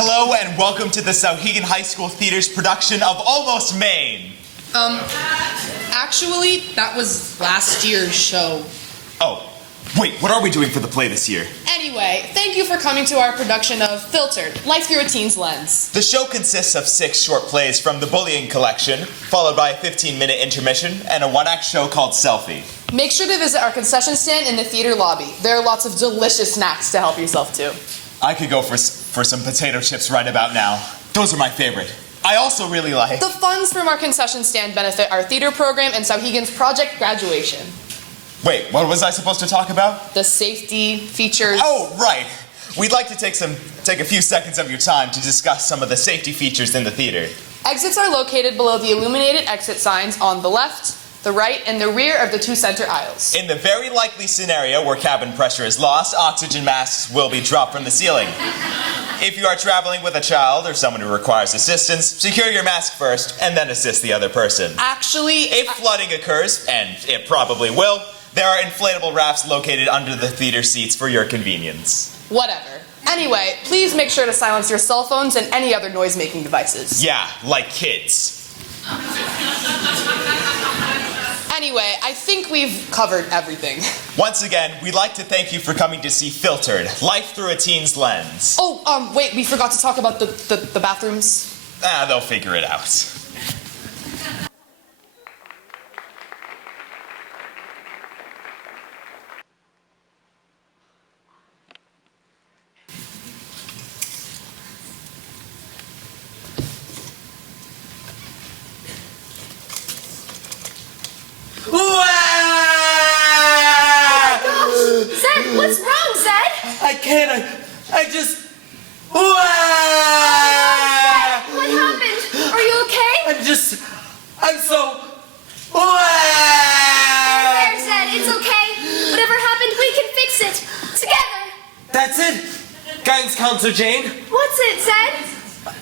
Hello and welcome to the Souhegan High School Theater's production of Almost Maine. Actually, that was last year's show. Oh, wait, what are we doing for the play this year? Anyway, thank you for coming to our production of Filtered, Life Through a Teen's Lens. The show consists of 6 short plays from the Bullying Collection, followed by a 15-minute intermission and a one-act show called Selfie. Make sure to visit our concession stand in the theater lobby. There are lots of delicious snacks to help yourself to. I could go for some potato chips right about now. Those are my favorite. I also really like... The funds from our concession stand benefit our theater program and Souhegan's Project Graduation. Wait, what was I supposed to talk about? The safety features. Oh, right. We'd like to take a few seconds of your time to discuss some of the safety features in the theater. Exits are located below the illuminated exit signs on the left, the right, and the rear of the 2 center aisles. In the very likely scenario where cabin pressure is lost, oxygen masks will be dropped from the ceiling. If you are traveling with a child or someone who requires assistance, secure your mask first and then assist the other person. Actually, If flooding occurs, and it probably will, there are inflatable rafts located under the theater seats for your convenience. Whatever. Anyway, please make sure to silence your cell phones and any other noise-making devices. Yeah, like kids. Anyway, I think we've covered everything. Once again, we'd like to thank you for coming to see Filtered, Life Through a Teen's Lens. Oh, wait, we forgot to talk about the bathrooms. They'll figure it out. Zed, what's wrong, Zed? I can't, I just... What happened? Are you okay? I'm so... There, Zed, it's okay. Whatever happened, we can fix it. Together. That's it. Guidance Counselor Jane. What's it, Zed?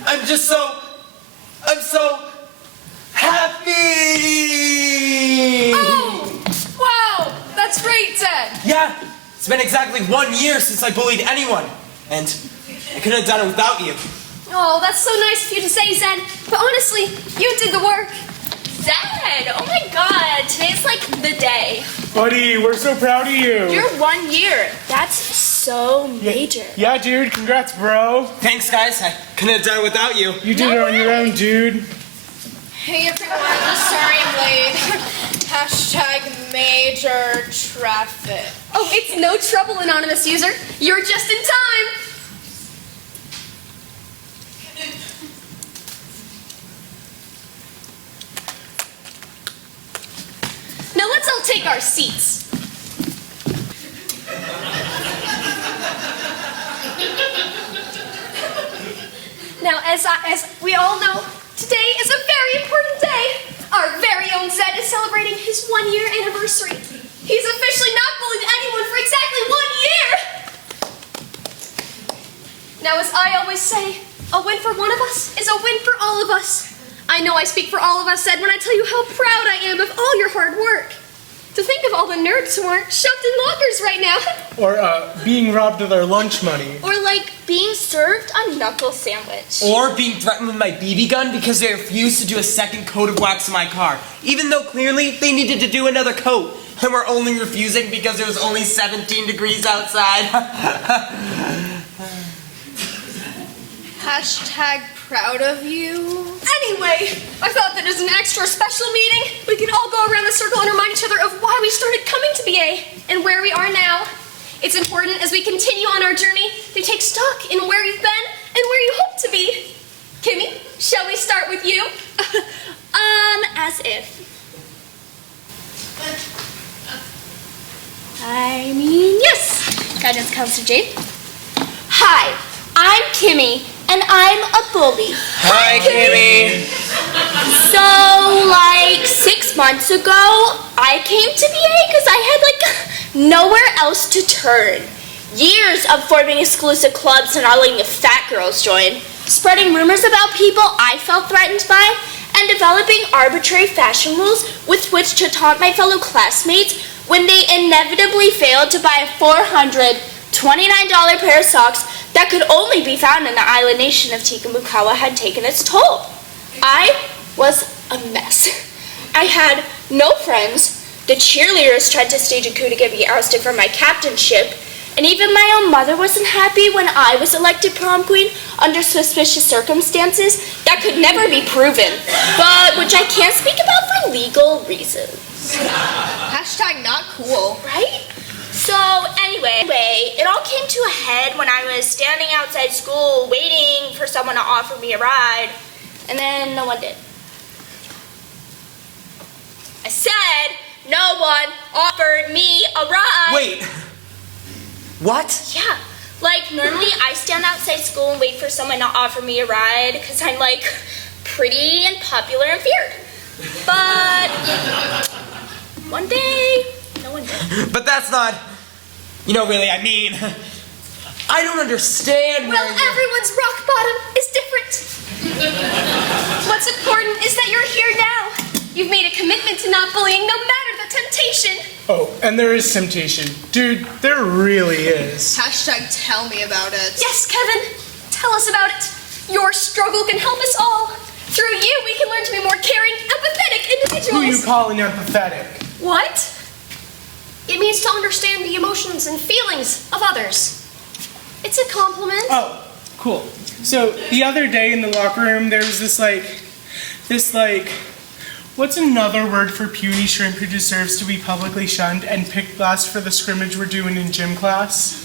I'm so happy. Oh, wow, that's great, Zed. Yeah, it's been exactly 1 year since I bullied anyone. And I couldn't have done it without you. Oh, that's so nice of you to say, Zed. But honestly, you did the work. Zed! Oh my god, today's like the day. Buddy, we're so proud of you. You're 1 year. That's so major. Yeah, dude, congrats, bro. Thanks, guys. I couldn't have done it without you. You did it on your own, dude. Hey everyone, sorry I'm late. Hashtag major traffic. Oh, it's no trouble, anonymous user. You're just in time. Now let's all take our seats. Now, as we all know, today is a very important day. Our very own Zed is celebrating his 1 year anniversary. He's officially not bullied anyone for exactly 1 year. Now, as I always say, a win for one of us is a win for all of us. I know I speak for all of us, Zed, when I tell you how proud I am of all your hard work. To think of all the nerds who aren't shoved in lockers right now. Or being robbed of their lunch money. Or like being served a knuckle sandwich. Or being threatened with my BB gun because they refused to do a second coat of wax in my car. Even though clearly they needed to do another coat. And we're only refusing because it was only 17 degrees outside. Hashtag proud of you. Anyway, I thought that as an extra special meeting, we could all go around the circle and remind each other of why we started coming to BA and where we are now. It's important as we continue on our journey to take stock in where you've been and where you hope to be. Kimmy, shall we start with you? As if. I mean, yes. Guidance Counselor Jade. Hi, I'm Kimmy, and I'm a bully. Hi, Kimmy. So, like 6 months ago, I came to BA because I had nowhere else to turn. Years of forming exclusive clubs and not letting the fat girls join, spreading rumors about people I felt threatened by, and developing arbitrary fashion rules with which to taunt my fellow classmates when they inevitably failed to buy a $429 pair of socks that could only be found in the island nation of Tikamukawa had taken its toll. I was a mess. I had no friends. The cheerleaders tried to stage a coup to get me ousted from my captainship, and even my own mother wasn't happy when I was elected prom queen under suspicious circumstances that could never be proven, but which I can't speak about for legal reasons. Hashtag not cool. Right? So anyway, it all came to a head when I was standing outside school waiting for someone to offer me a ride, and then no one did. I said no one offered me a ride. Wait. What? Yeah. Like, normally I stand outside school and wait for someone to offer me a ride because I'm, like, pretty and popular and feared. But one day, no one did. But that's not, really, I mean, I don't understand Well, where you're- everyone's rock bottom is different. What's important is that you're here now. You've made a commitment to not bullying no matter the temptation. Oh, and there is temptation. Dude, there really is. Hashtag tell me about it. Yes, Kevin, tell us about it. Your struggle can help us all. Through you, we can learn to be more caring, empathetic individuals. Who you calling empathetic? What? It means to understand the emotions and feelings of others. It's a compliment. Oh, cool. So the other day in the locker room, there was this what's another word for puny shrimp who deserves to be publicly shunned and picked last for the scrimmage we're doing in gym class?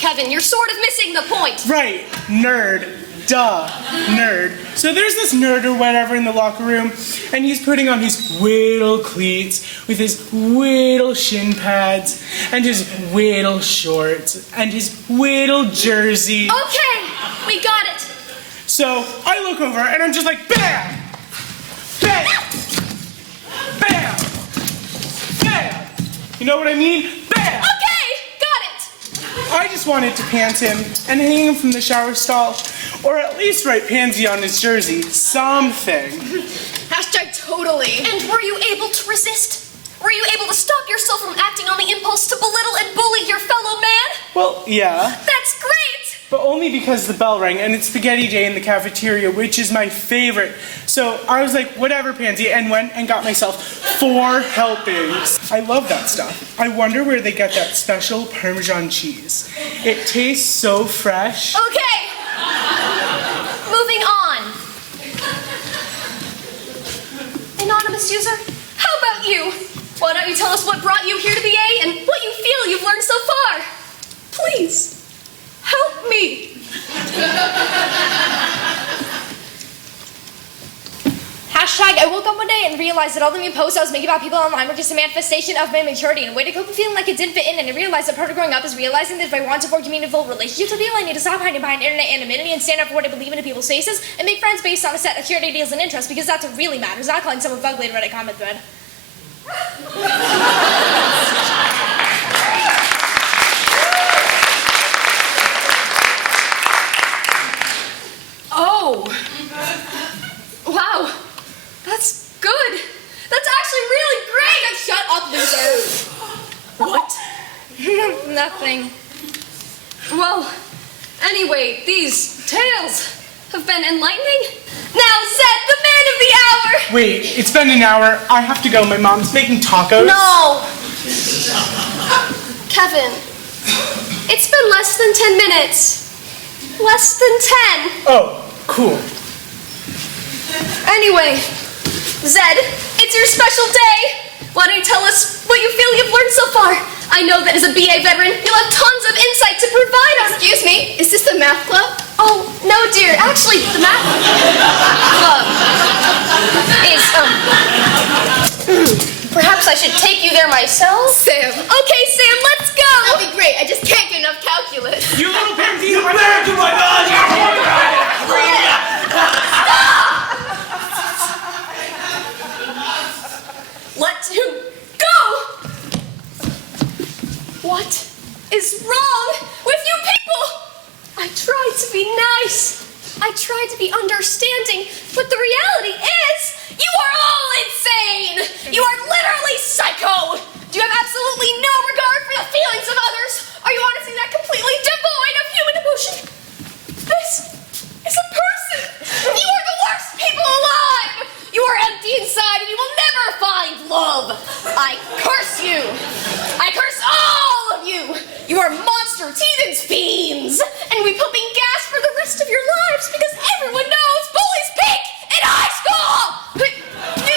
Kevin, you're sort of missing the point. Right, nerd. Duh, nerd. So there's this nerd or whatever in the locker room, and he's putting on his little cleats with his little shin pads and his little shorts and his little jersey. Okay, we got it. So I look over and I'm just like, bam! Bam! Bam! Bam! You know what I mean? Bam! Okay, got it. I just wanted to pant him and hang him from the shower stall, or at least write pansy on his jersey. Something. Hashtag totally. And were you able to resist? Were you able to stop yourself from acting on the impulse to belittle and bully your fellow man? Well, yeah, That's great! but only because the bell rang and it's spaghetti day in the cafeteria, which is my favorite. So I was like, whatever, pansy, and went and got myself 4 helpings. I love that stuff. I wonder where they get that special Parmesan cheese. It tastes so fresh. Okay, moving on. Anonymous user, how about you? Why don't you tell us what brought you here to BA and what you feel you've learned so far? Please, help me. Hashtag, I woke up one day and realized that all the mean posts I was making about people online were just a manifestation of my maturity and a way to cope with feeling like it didn't fit in. And I realized that part of growing up is realizing that if I want to form meaningful relationships with people, I need to stop hiding behind internet anonymity and stand up for what I believe in people's faces and make friends based on a set of shared ideas and interests, because that's what really matters, not calling someone ugly in a Reddit comment thread. Oh, wow, that's good. That's actually really great. Shut up, loser. What? Nothing. Well, anyway, these tales have been enlightening. Now, Zed, the man of the hour. Wait, it's been an hour. I have to go. My mom's making tacos. No. Kevin, it's been less than 10 minutes. Less than 10. Oh, cool. Anyway, Zed, it's your special day. Why don't you tell us what you feel you've learned so far? I know that as a BA veteran, you'll have tons of insight to provide us. Excuse me, is this the math club? Oh, no, dear. Actually, the math club is, perhaps I should take you there myself? Sam. Okay, Sam, let's go. That'd be great. I just can't get enough calculus. You little pansy, you better do my Let him go! What is wrong with you people? I tried to be nice. I tried to be understanding, but the reality is, you are all insane! You are literally psycho! You have absolutely no regard for the feelings of others! Are you honestly that completely devoid of It's fiends! And we'll be pumping gas for the rest of your lives because everyone knows bullies peak in high school!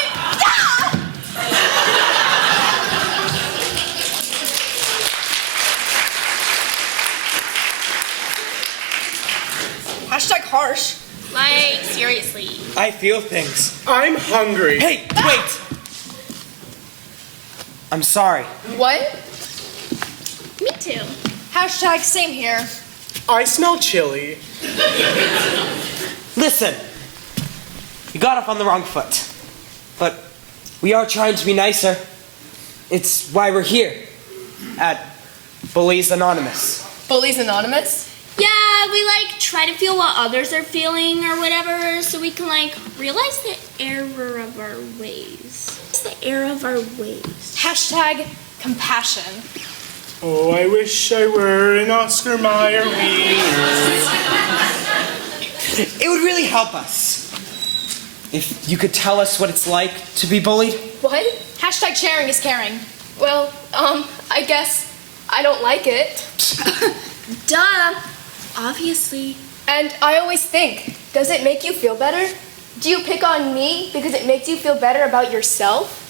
Hashtag harsh. Like, seriously. I feel things. I'm hungry. Hey, wait! I'm sorry. What? Me too. Hashtag same here. I smell chili. Listen, you got off on the wrong foot. But we are trying to be nicer. It's why we're here at Bullies Anonymous. Bullies Anonymous? Yeah, we like try to feel what others are feeling or whatever, so we can like realize the error of our ways. What's the error of our ways? Hashtag compassion. Oh, I wish I were an Oscar Mayer wiener. It would really help us if you could tell us what it's like to be bullied. What? Hashtag sharing is caring. Well, I guess I don't like it. Duh. Obviously. And I always think, does it make you feel better? Do you pick on me because it makes you feel better about yourself?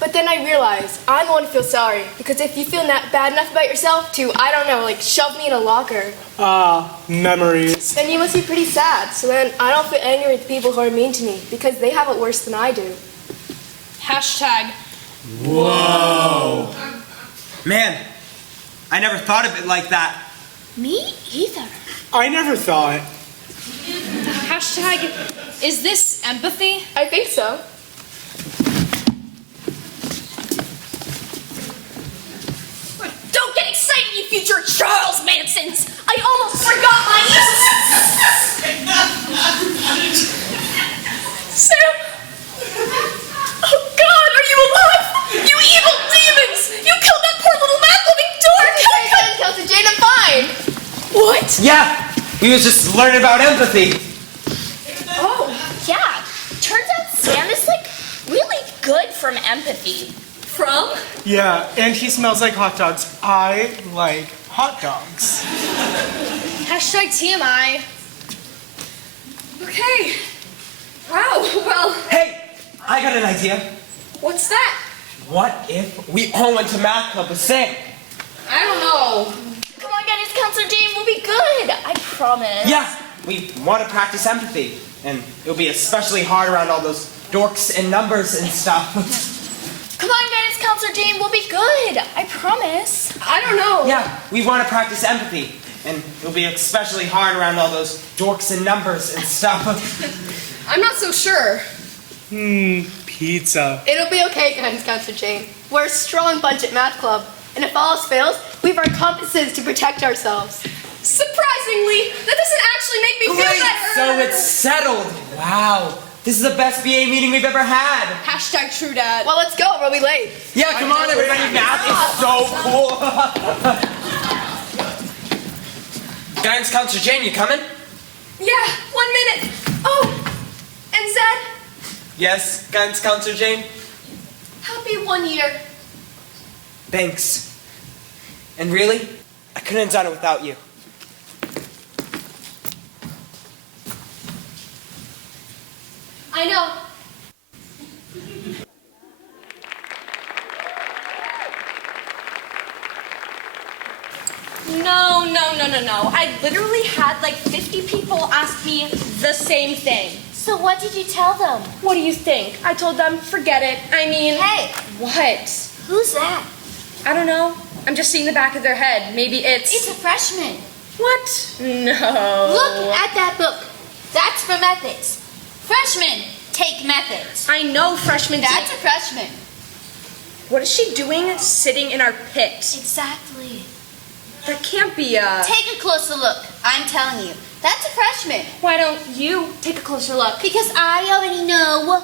But then I realize I'm the one who feels sorry because if you feel that bad enough about yourself to, I don't know, like shove me in a locker, Ah, memories. then you must be pretty sad. So then I don't feel angry with people who are mean to me because they have it worse than I do. Hashtag Whoa! Man, I never thought of it like that. Me either. I never thought. hashtag is this empathy? I think so. Don't get excited, you future Charles Mansons! I almost forgot my Sam! Oh God, are you alive? You evil demons! You killed that poor little math-loving dork! Kelsey Jane, I'm fine. What? Yeah, we was just learning about empathy. Oh, yeah. Turns out Sam is like really good from empathy. From? Yeah, and he smells like hot dogs. I like hot dogs. Hashtag TMI. Okay. Wow, well, Hey, I got an idea. what's that? What if we all went to math club with Sam? I don't know. Come on, guys, Counselor Jane will be good. I promise. Yeah, we want to practice empathy, and it'll be especially hard around all those dorks and numbers and stuff. Come on, guys, Counselor Jane will be good. I promise. I don't know. Yeah, we want to practice empathy, and it'll be especially hard around all those dorks and numbers and stuff. I'm not so sure. Pizza. It'll be okay, guidance counselor Jane. We're a strong bunch at math club, and if all else fails, we have our compasses to protect ourselves. Surprisingly, that doesn't actually make me feel Great, better. so it's settled. Wow, this is the best BA meeting we've ever had. Hashtag true dad. Well, let's go. We'll be late. Yeah, come on, everybody. Math is so cool. Guidance Counselor Jane, you coming? Yeah, 1 minute. Oh, and Zed, Yes, Guidance Counselor Jane. happy 1 year. Thanks. And really, I couldn't have done it without you. I know. No. I literally had like 50 people ask me the same thing. So what did you tell them? What do you think? I told them, forget it. I mean, Hey, what? who's that? I don't know. I'm just seeing the back of their head. Maybe It's it's. a freshman. What? No. Look at that book. That's for methods. Freshmen take methods. I know freshman. That's a freshman. What is she doing sitting in our pit? Exactly. That can't be a. Take a closer look. I'm telling you. That's a freshman. Why don't you take a closer look? Because I already know.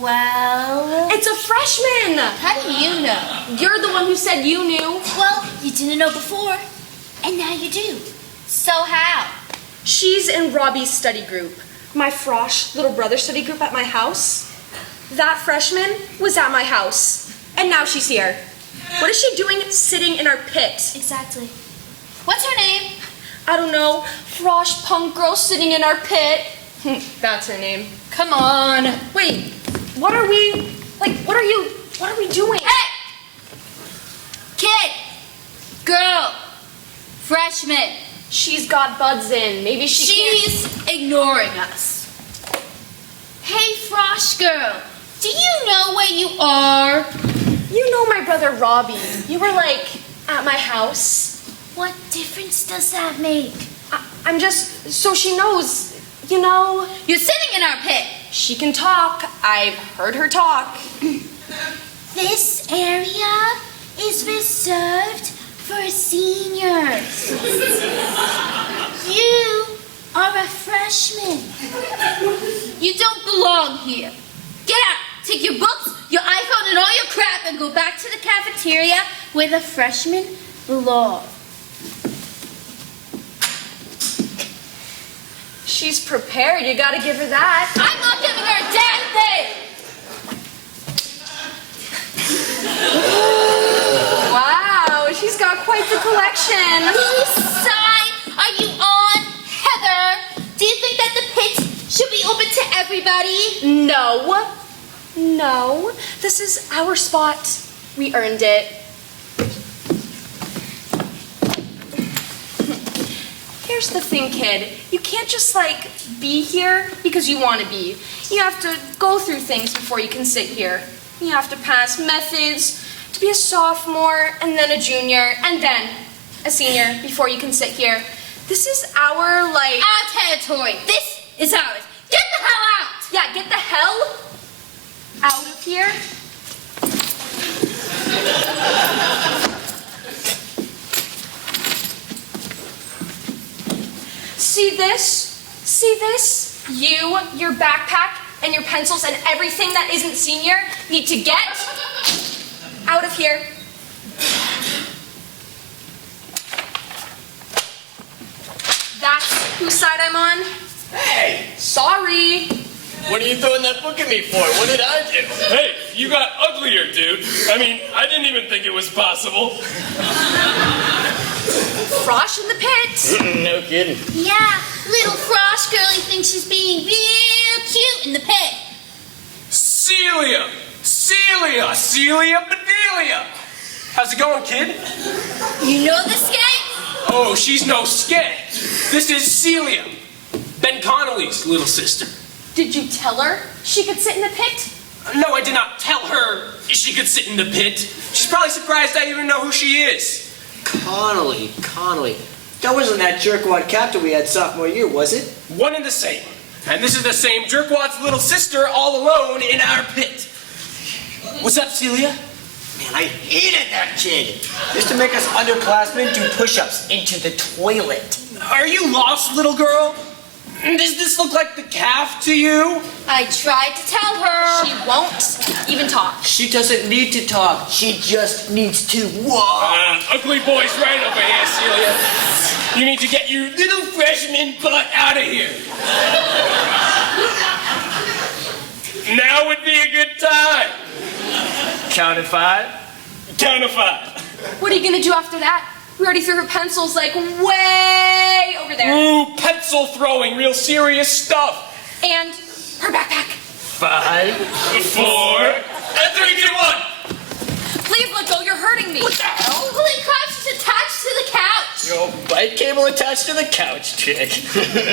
Well, It's a freshman! how do you know? You're the one who said you knew. Well, you didn't know before, and now you do. So how? She's in Robbie's study group, my Frosh little brother study group at my house. That freshman was at my house, and now she's here. What is she doing sitting in our pit? Exactly. What's her name? I don't know. Frosh punk girl sitting in our pit. That's her name. Come on. Wait, what are we doing? Hey! Kid! Girl! Freshman! She's got buds in. Maybe She's ignoring us. Hey, Frosh girl, do you know where you are? You know my brother Robbie. You were like at my house. What difference does that make? I'm just so she knows, you know. You're sitting in our pit. She can talk. I've heard her talk. This area is reserved for seniors. You are a freshman. You don't belong here. Get out. Take your books, your iPhone, and all your crap and go back to the cafeteria where the freshmen belong. She's prepared. You gotta give her that. I'm not giving her a damn thing! Wow, she's got quite the collection. Whose side are you on, Heather? Do you think that the pit should be open to everybody? No. No. This is our spot. We earned it. Here's the thing, kid. You can't just, be here because you want to be. You have to go through things before you can sit here. You have to pass methods to be a sophomore, and then a junior, and then a senior before you can sit here. This is our, Our territory. This is ours. Get the hell out! Yeah, get the hell out of here. See this? See this? You, your backpack, and your pencils, and everything that isn't senior need to get out of here. That's whose side I'm on. Hey! Sorry. What are you throwing that book at me for? What did I do? Hey, you got uglier, dude. I mean, I didn't even think it was possible. Frosh in the pit. No kidding. Yeah, little frost girlie thinks she's being real cute in the pit. Celia! Celia Bedelia! How's it going, kid? You know the skate? Oh, she's no skeg. This is Celia, Ben Connolly's little sister. Did you tell her she could sit in the pit? No, I did not tell her she could sit in the pit. She's probably surprised I even know who she is. Connolly. That wasn't that jerkwad captain we had sophomore year, was it? One and the same. And this is the same jerkwad's little sister all alone in our pit. What's up, Celia? Man, I hated that kid. Used to make us underclassmen do push-ups into the toilet. Are you lost, little girl? Does this look like the calf to you? I tried to tell her. She won't even talk. She doesn't need to talk. She just needs to walk. Ugly boy's right over here, Celia. You need to get your little freshman butt out of here. Now would be a good time. Count to 5. Count of 5. What are you gonna do after that? We already threw her pencils way over there. Ooh, pencil throwing, real serious stuff. And her backpack. 5, 4, and 3, 2, 1. Please let go, you're hurting me. What the hell? Holy crap, she's attached to the couch. Yo, bike cable attached to the couch, chick.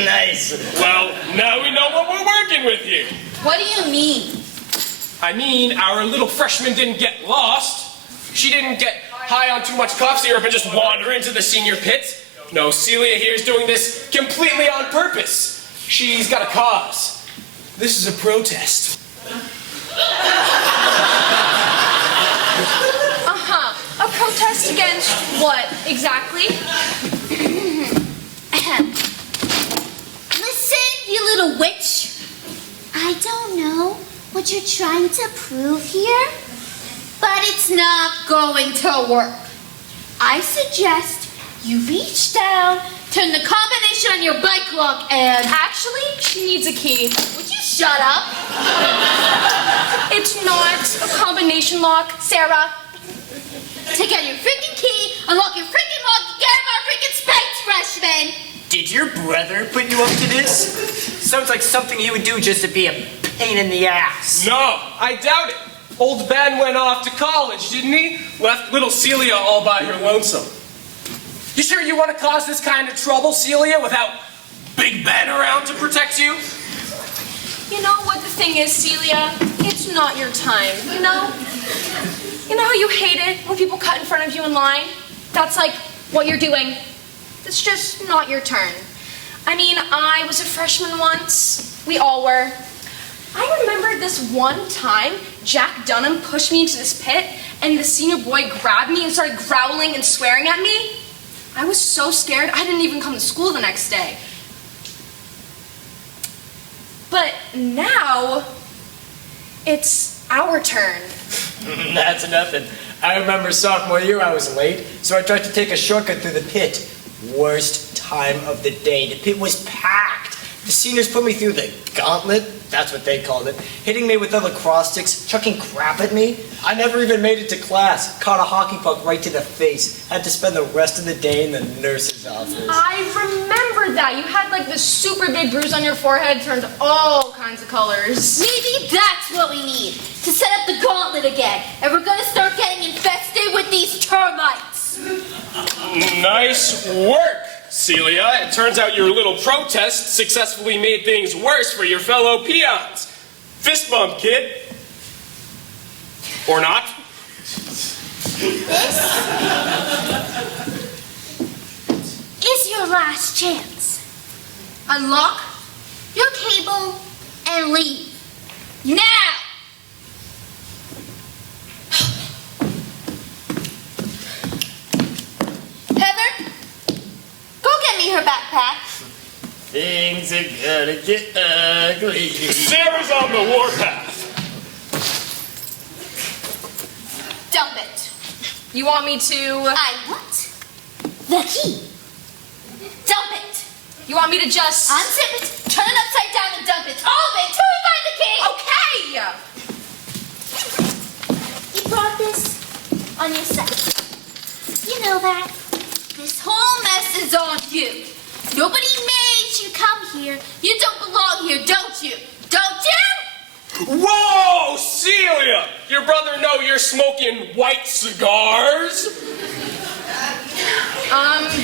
Nice. Well, now we know what we're working with here. What do you mean? I mean, our little freshman didn't get lost. She didn't get high on too much cough syrup and just wander into the senior pit. No, Celia here is doing this completely on purpose. She's got a cause. This is a protest. A protest against what exactly? Listen, you little witch. I don't know what you're trying to prove here, but it's not going to work. I suggest you reach down, turn the combination on your bike lock, and... Actually, she needs a key. Would you shut up? It's not a combination lock, Sarah. Take out your freaking key, unlock your freaking lock, and get out of our freaking space, freshman! Did your brother put you up to this? Sounds like something he would do just to be a pain in the ass. No, I doubt it. Old Ben went off to college, didn't he? Left little Celia all by her lonesome. You sure you want to cause this kind of trouble, Celia, without Big Ben around to protect you? You know what the thing is, Celia? It's not your time, you know? You know how you hate it when people cut in front of you in line? That's like what you're doing. It's just not your turn. I mean, I was a freshman once. We all were. I remember this one time Jack Dunham pushed me into this pit and the senior boy grabbed me and started growling and swearing at me. I was so scared I didn't even come to school the next day. But now, it's our turn. That's nothing. I remember sophomore year I was late, so I tried to take a shortcut through the pit. Worst time of the day. The pit was packed. The seniors put me through the gauntlet, that's what they called it, hitting me with their lacrosse sticks, chucking crap at me. I never even made it to class. Caught a hockey puck right to the face. Had to spend the rest of the day in the nurse's office. I remember that. You had like this super big bruise on your forehead, turned all kinds of colors. Maybe that's what we need to set up the gauntlet again, and we're gonna start getting infested with these termites. Nice work, Celia. It turns out your little protest successfully made things worse for your fellow peons. Fist bump, kid. Or not. This is your last chance. Unlock your cable and leave. Now! Heather, go get me her backpack. Things are gonna get ugly. Sarah's on the warpath. Dump it. You want me to... I want the key. Dump it. You want me to just... Unzip it, turn it upside down and dump it. All of it till we find the key. Okay! You brought this on yourself. You know that. This whole mess is on you. Nobody made you come here. You don't belong here, don't you? Don't you? Whoa, Celia! Your brother know you're smoking white cigars?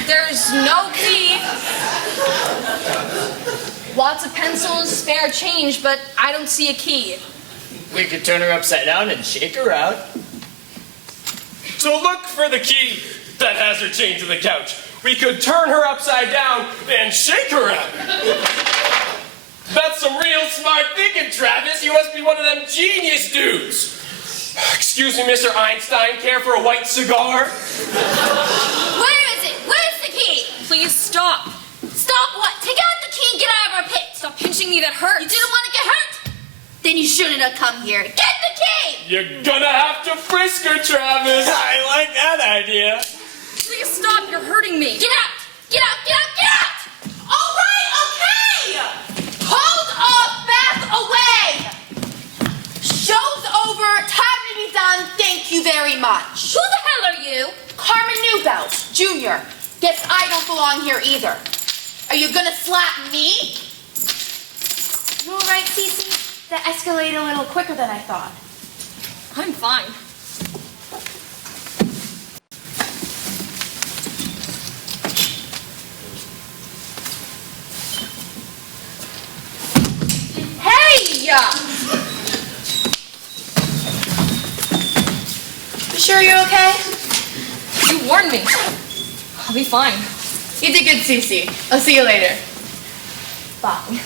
There's no key. Lots of pencils, spare change, but I don't see a key. We could turn her upside down and shake her out. So look for the key that has her chained to the couch. We could turn her upside down and shake her out. That's some real smart thinking, Travis. You must be one of them genius dudes. Excuse me, Mr. Einstein, care for a white cigar? Where is it? Where's the key? Please stop. Stop what? Take out the key and get out of our pit. Stop pinching me, that hurts. You didn't want to get hurt? Then you shouldn't have come here. Get the key! You're gonna have to frisk her, Travis. I like that idea. Please stop, you're hurting me. Get out! Get out! Get out! Get out! All right, okay! Hold off, Beth, away! Show's over. Time to be done. Thank you very much. Who the hell are you? Carmen Newbelt, Jr. Guess I don't belong here either. Are you gonna slap me? You all right, Cece? That escalated a little quicker than I thought. I'm fine. Hey! You sure you're okay? You warned me. I'll be fine. You did good, Cece. I'll see you later. Fine.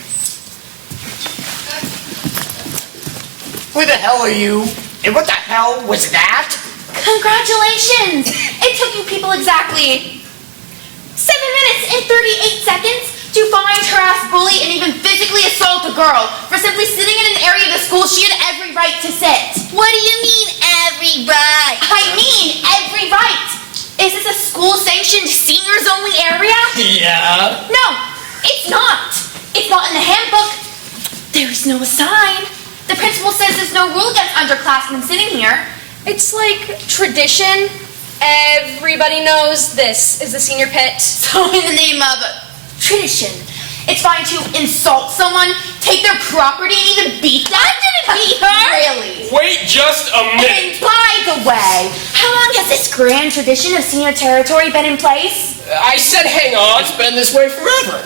Who the hell are you? And what the hell was that? Congratulations! It took you people exactly 7 minutes and 38 seconds to find, harass, bully, and even physically assault a girl for simply sitting in an area of the school she had every right to sit. What do you mean, every right? I mean every right! Is this a school-sanctioned seniors-only area? Yeah. No, it's not. It's not in the handbook. There's no sign. The principal says there's no rule against underclassmen sitting here. It's like tradition. Everybody knows this is the senior pit. So in the name of tradition, it's fine to insult someone, take their property, and even beat them? I didn't beat her! Really? Wait just a minute. And by the way, how long has this grand tradition of senior territory been in place? I said hang on. It's been this way forever.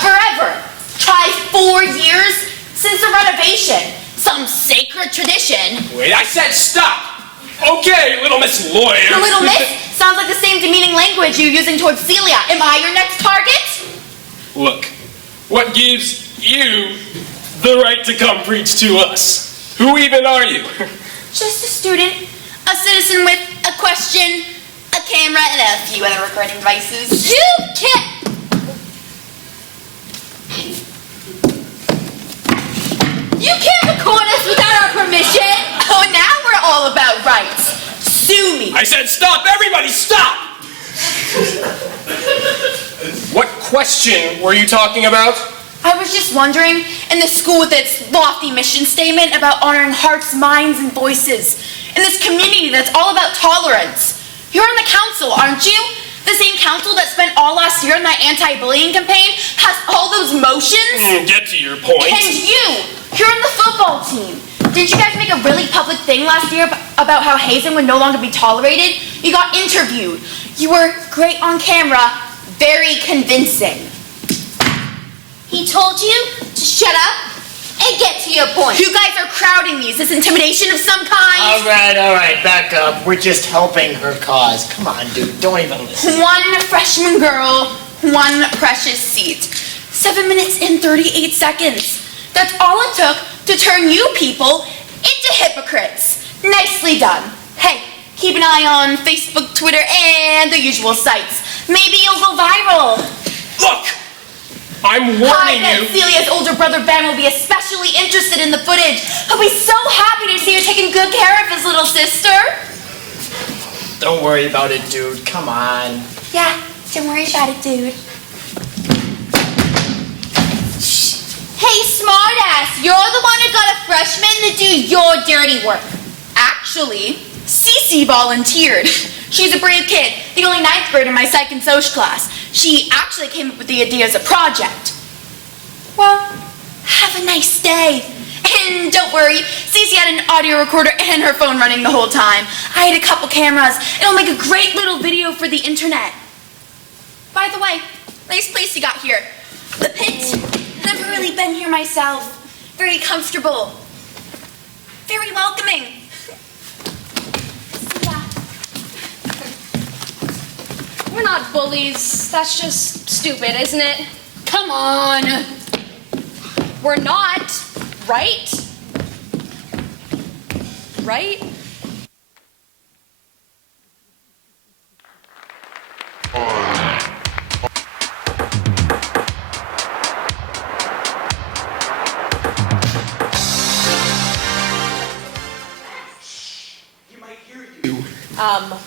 Forever. Try 4 years since the renovation. Some sacred tradition. Wait, I said stop. Okay, Little Miss Lawyer. The little miss sounds like the same demeaning language you're using towards Celia. Am I your next target? Look, what gives you the right to come preach to us? Who even are you? Just a student, a citizen with a question, a camera, and a few other recording devices. You can't. You can't record us without our permission. Oh, now we're all about rights. Sue me. I said stop. Everybody stop. What question were you talking about? I was just wondering, in the school with its lofty mission statement about honoring hearts, minds, and voices, in this community that's all about tolerance. You're on the council, aren't you? The same council that spent all last year on that anti-bullying campaign has all those motions? Get to your point. And you're on the football team. Didn't you guys make a really public thing last year about how Hazen would no longer be tolerated? You got interviewed. You were great on camera, very convincing. He told you to shut up and get to your point. You guys are crowding me. Is this intimidation of some kind? All right, back up. We're just helping her cause. Come on, dude, don't even listen. One freshman girl, one precious seat. 7 minutes and 38 seconds. That's all it took to turn you people into hypocrites. Nicely done. Hey, keep an eye on Facebook, Twitter, and the usual sites. Maybe you'll go viral. Look, I'm I warning bet you. Celia's older brother Ben will be especially interested in the footage. He'll be so happy to see her taking good care of his little sister. Don't worry about it, dude. Come on. Yeah, don't worry about it, dude. Hey, smartass, you're the one who got a freshman to do your dirty work. Actually, Cece volunteered. She's a brave kid, the only 9th grader in my psych and social class. She actually came up with the idea as a project. Well, have a nice day. And don't worry, Cece had an audio recorder and her phone running the whole time. I had a couple cameras. It'll make a great little video for the internet. By the way, nice place you got here. The pit. Never really been here myself. Very comfortable. Very welcoming. We're not bullies. That's just stupid, isn't it? Come on. We're not, right? Right?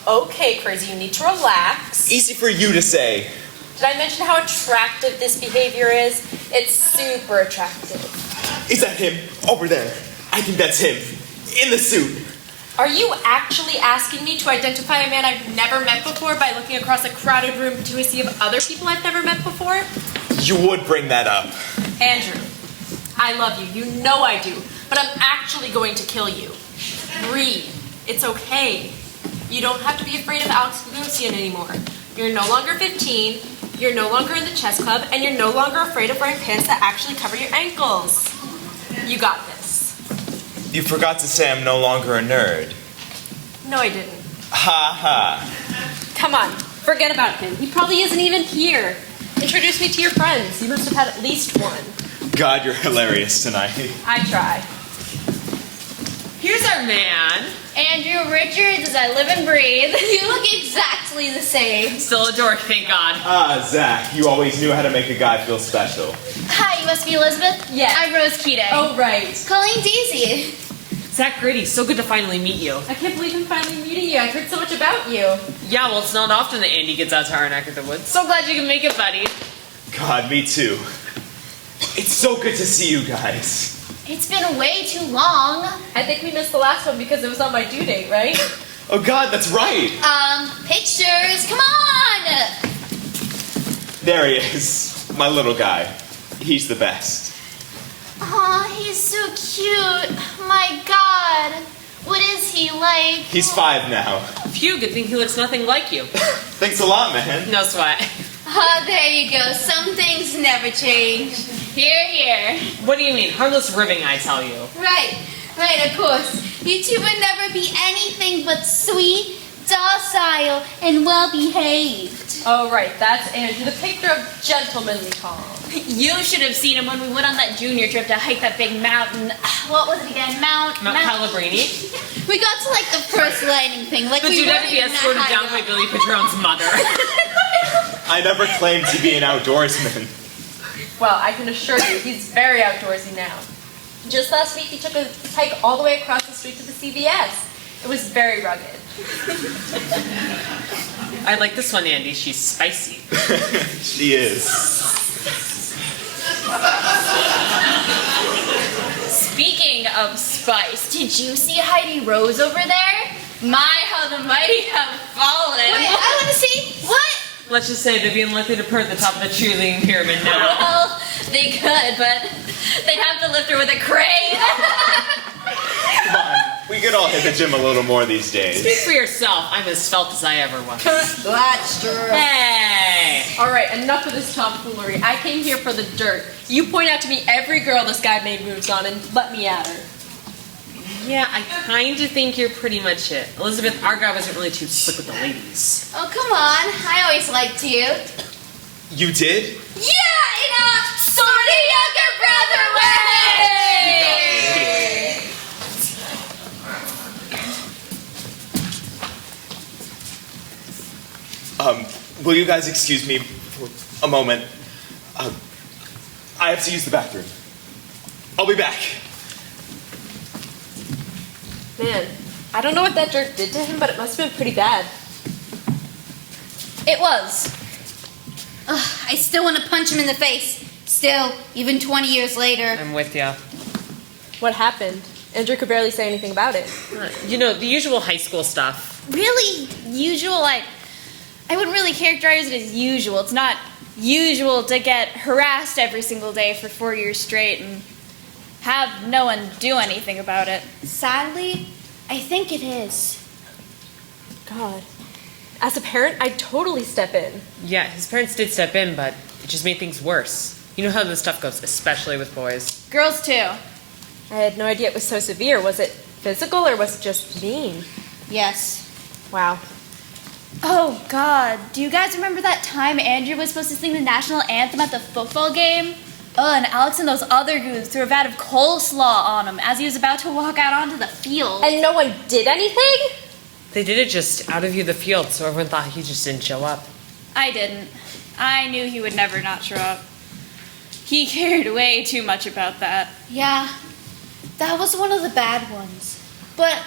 Okay, Crazy, you need to relax. Easy for you to say. Did I mention how attractive this behavior is? It's super attractive. Is that him? Over there. I think that's him. In the suit. Are you actually asking me to identify a man I've never met before by looking across a crowded room to a sea of other people I've never met before? You would bring that up. Andrew, I love you. You know I do. But I'm actually going to kill you. Breathe. It's okay. You don't have to be afraid of Alex Gagosian anymore. You're no longer 15, you're no longer in the chess club, and you're no longer afraid of wearing pants that actually cover your ankles. You got this. You forgot to say I'm no longer a nerd. No, I didn't. Ha ha. Come on, forget about him. He probably isn't even here. Introduce me to your friends. You must have had at least one. God, you're hilarious tonight. I try. Here's our man. Andrew Richards, as I live and breathe. You look exactly the same. Still a dork, thank God. Ah, Zach, you always knew how to make a guy feel special. Hi, you must be Elizabeth? Yeah. I'm Rose Keating. Oh, right. Colleen's easy. Zach Grady, so good to finally meet you. I can't believe I'm finally meeting you. I've heard so much about you. Yeah, well, it's not often that Andy gets out to our neck of the woods. So glad you can make it, buddy. God, me too. It's so good to see you guys. It's been way too long. I think we missed the last one because it was on my due date, right? Oh God, that's right. Pictures, come on! There he is, my little guy. He's the best. Aw, he's so cute. My God. What is he like? He's 5 now. Phew, good thing he looks nothing like you. Thanks a lot, man. No sweat. Oh, there you go. Some things never change. Here, here. What do you mean? Harmless ribbing, I tell you. Right, of course. You two would never be anything but sweet, docile, and well-behaved. Oh, right, that's Andrew, the picture of gentlemanly calm. You should have seen him when we went on that junior trip to hike that big mountain. What was it again? Mount Calabrini? We got to like the first landing thing. Like But we you'd weren't have to be even escorted that high down by up. Billy Padrone's mother. I never claimed to be an outdoorsman. Well, I can assure you, he's very outdoorsy now. Just last week, he took a hike all the way across the street to the CVS. It was very rugged. I like this one, Andy. She's spicy. She is. Speaking of spice, did you see Heidi Rose over there? My, how the mighty have fallen. Wait, I want to see. What? Let's just say they'd be unlikely to purr at the top of the cheerleading pyramid now. Well, they could, but they'd have to lift her with a crane. Come on, we could all hit the gym a little more these days. Speak for yourself. I'm as svelte as I ever was. That's true. Hey! All right, enough of this tomfoolery. I came here for the dirt. You point out to me every girl this guy made moves on and let me at her. Yeah, I kind of think you're pretty much it. Elizabeth, our guy wasn't really too slick with the ladies. Oh, come on. I always liked you. You did? Yeah, in a sort of younger brother way. Will you guys excuse me for a moment? I have to use the bathroom. I'll be back. Man, I don't know what that jerk did to him, but it must have been pretty bad. It was. Ugh, I still want to punch him in the face. Still, even 20 years later. I'm with ya. What happened? Andrew could barely say anything about it. You know, the usual high school stuff. Really usual? I wouldn't really characterize it as usual. It's not usual to get harassed every single day for 4 years straight and have no one do anything about it. Sadly, I think it is. God. As a parent, I'd totally step in. Yeah, his parents did step in, but it just made things worse. You know how this stuff goes, especially with boys. Girls, too. I had no idea it was so severe. Was it physical or was it just mean? Yes. Wow. Oh, God. Do you guys remember that time Andrew was supposed to sing the national anthem at the football game? Oh, and Alex and those other goons threw a vat of coleslaw on him as he was about to walk out onto the field. And no one did anything? They did it just out of view of the field, so everyone thought he just didn't show up. I didn't. I knew he would never not show up. He cared way too much about that. Yeah, that was one of the bad ones. But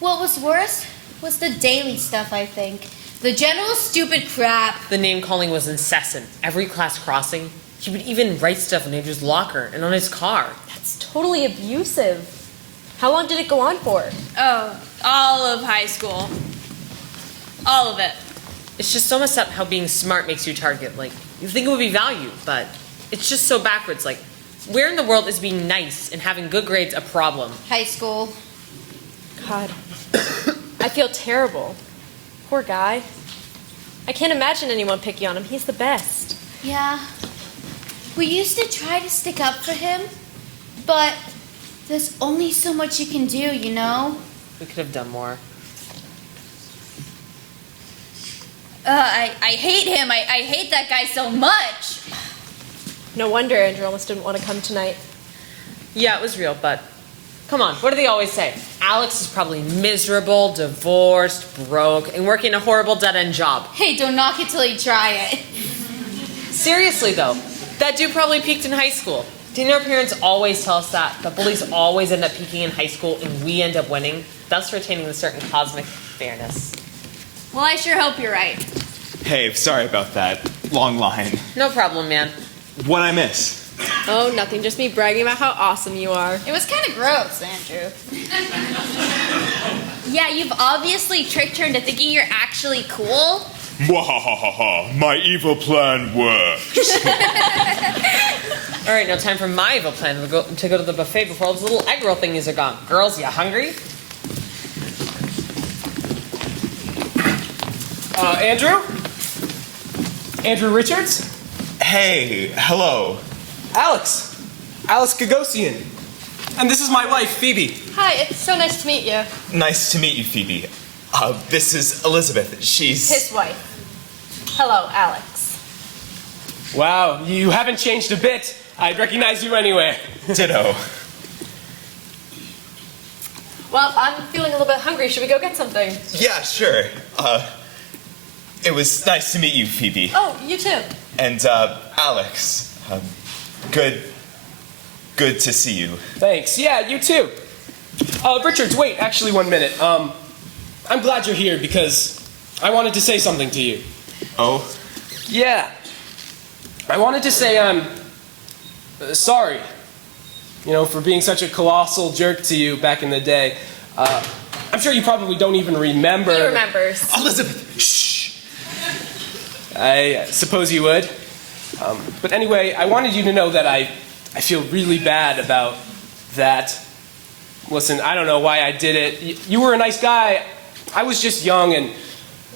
what was worse was the daily stuff, I think. The general stupid crap. The name calling was incessant. Every class crossing, he would even write stuff in Andrew's locker and on his car. That's totally abusive. How long did it go on for? Oh, all of high school. All of it. It's just so messed up how being smart makes you target. Like, you think it would be valued, but it's just so backwards. Like, where in the world is being nice and having good grades a problem? High school. God. I feel terrible. Poor guy. I can't imagine anyone picky on him. He's the best. Yeah. We used to try to stick up for him, but there's only so much you can do, you know? We could have done more. I hate him. I hate that guy so much. No wonder Andrew almost didn't want to come tonight. Yeah, it was real, but come on, what do they always say? Alex is probably miserable, divorced, broke, and working a horrible dead-end job. Hey, don't knock it till you try it. Seriously, though, that dude probably peaked in high school. Didn't our parents always tell us that bullies always end up peaking in high school and we end up winning, thus retaining a certain cosmic fairness? Well, I sure hope you're right. Hey, sorry about that. Long line. No problem, man. What'd I miss? Oh, nothing. Just me bragging about how awesome you are. It was kind of gross, Andrew. Yeah, you've obviously tricked her into thinking you're actually cool. Mwahahaha, my evil plan worked. All right, now time for my evil plan to go to the buffet before all those little egg roll thingies are gone. Girls, you hungry? Andrew? Andrew Richards? Hey, hello. Alex Gagosian. And this is my wife, Phoebe. Hi, it's so nice to meet you. Nice to meet you, Phoebe. This is Elizabeth. She's... His wife. Hello, Alex. Wow, you haven't changed a bit. I'd recognize you anywhere. Ditto. Well, I'm feeling a little bit hungry. Should we go get something? Yeah, sure. It was nice to meet you, Phoebe. Oh, you too. And, Alex. Good to see you. Thanks. Yeah, you too. Richards, wait, actually 1 minute. I'm glad you're here because I wanted to say something to you. Oh? Yeah. I wanted to say I'm sorry, for being such a colossal jerk to you back in the day. I'm sure you probably don't even remember. He remembers. Elizabeth, shh! I suppose you would. But anyway, I wanted you to know that I feel really bad about that. Listen, I don't know why I did it. You were a nice guy. I was just young and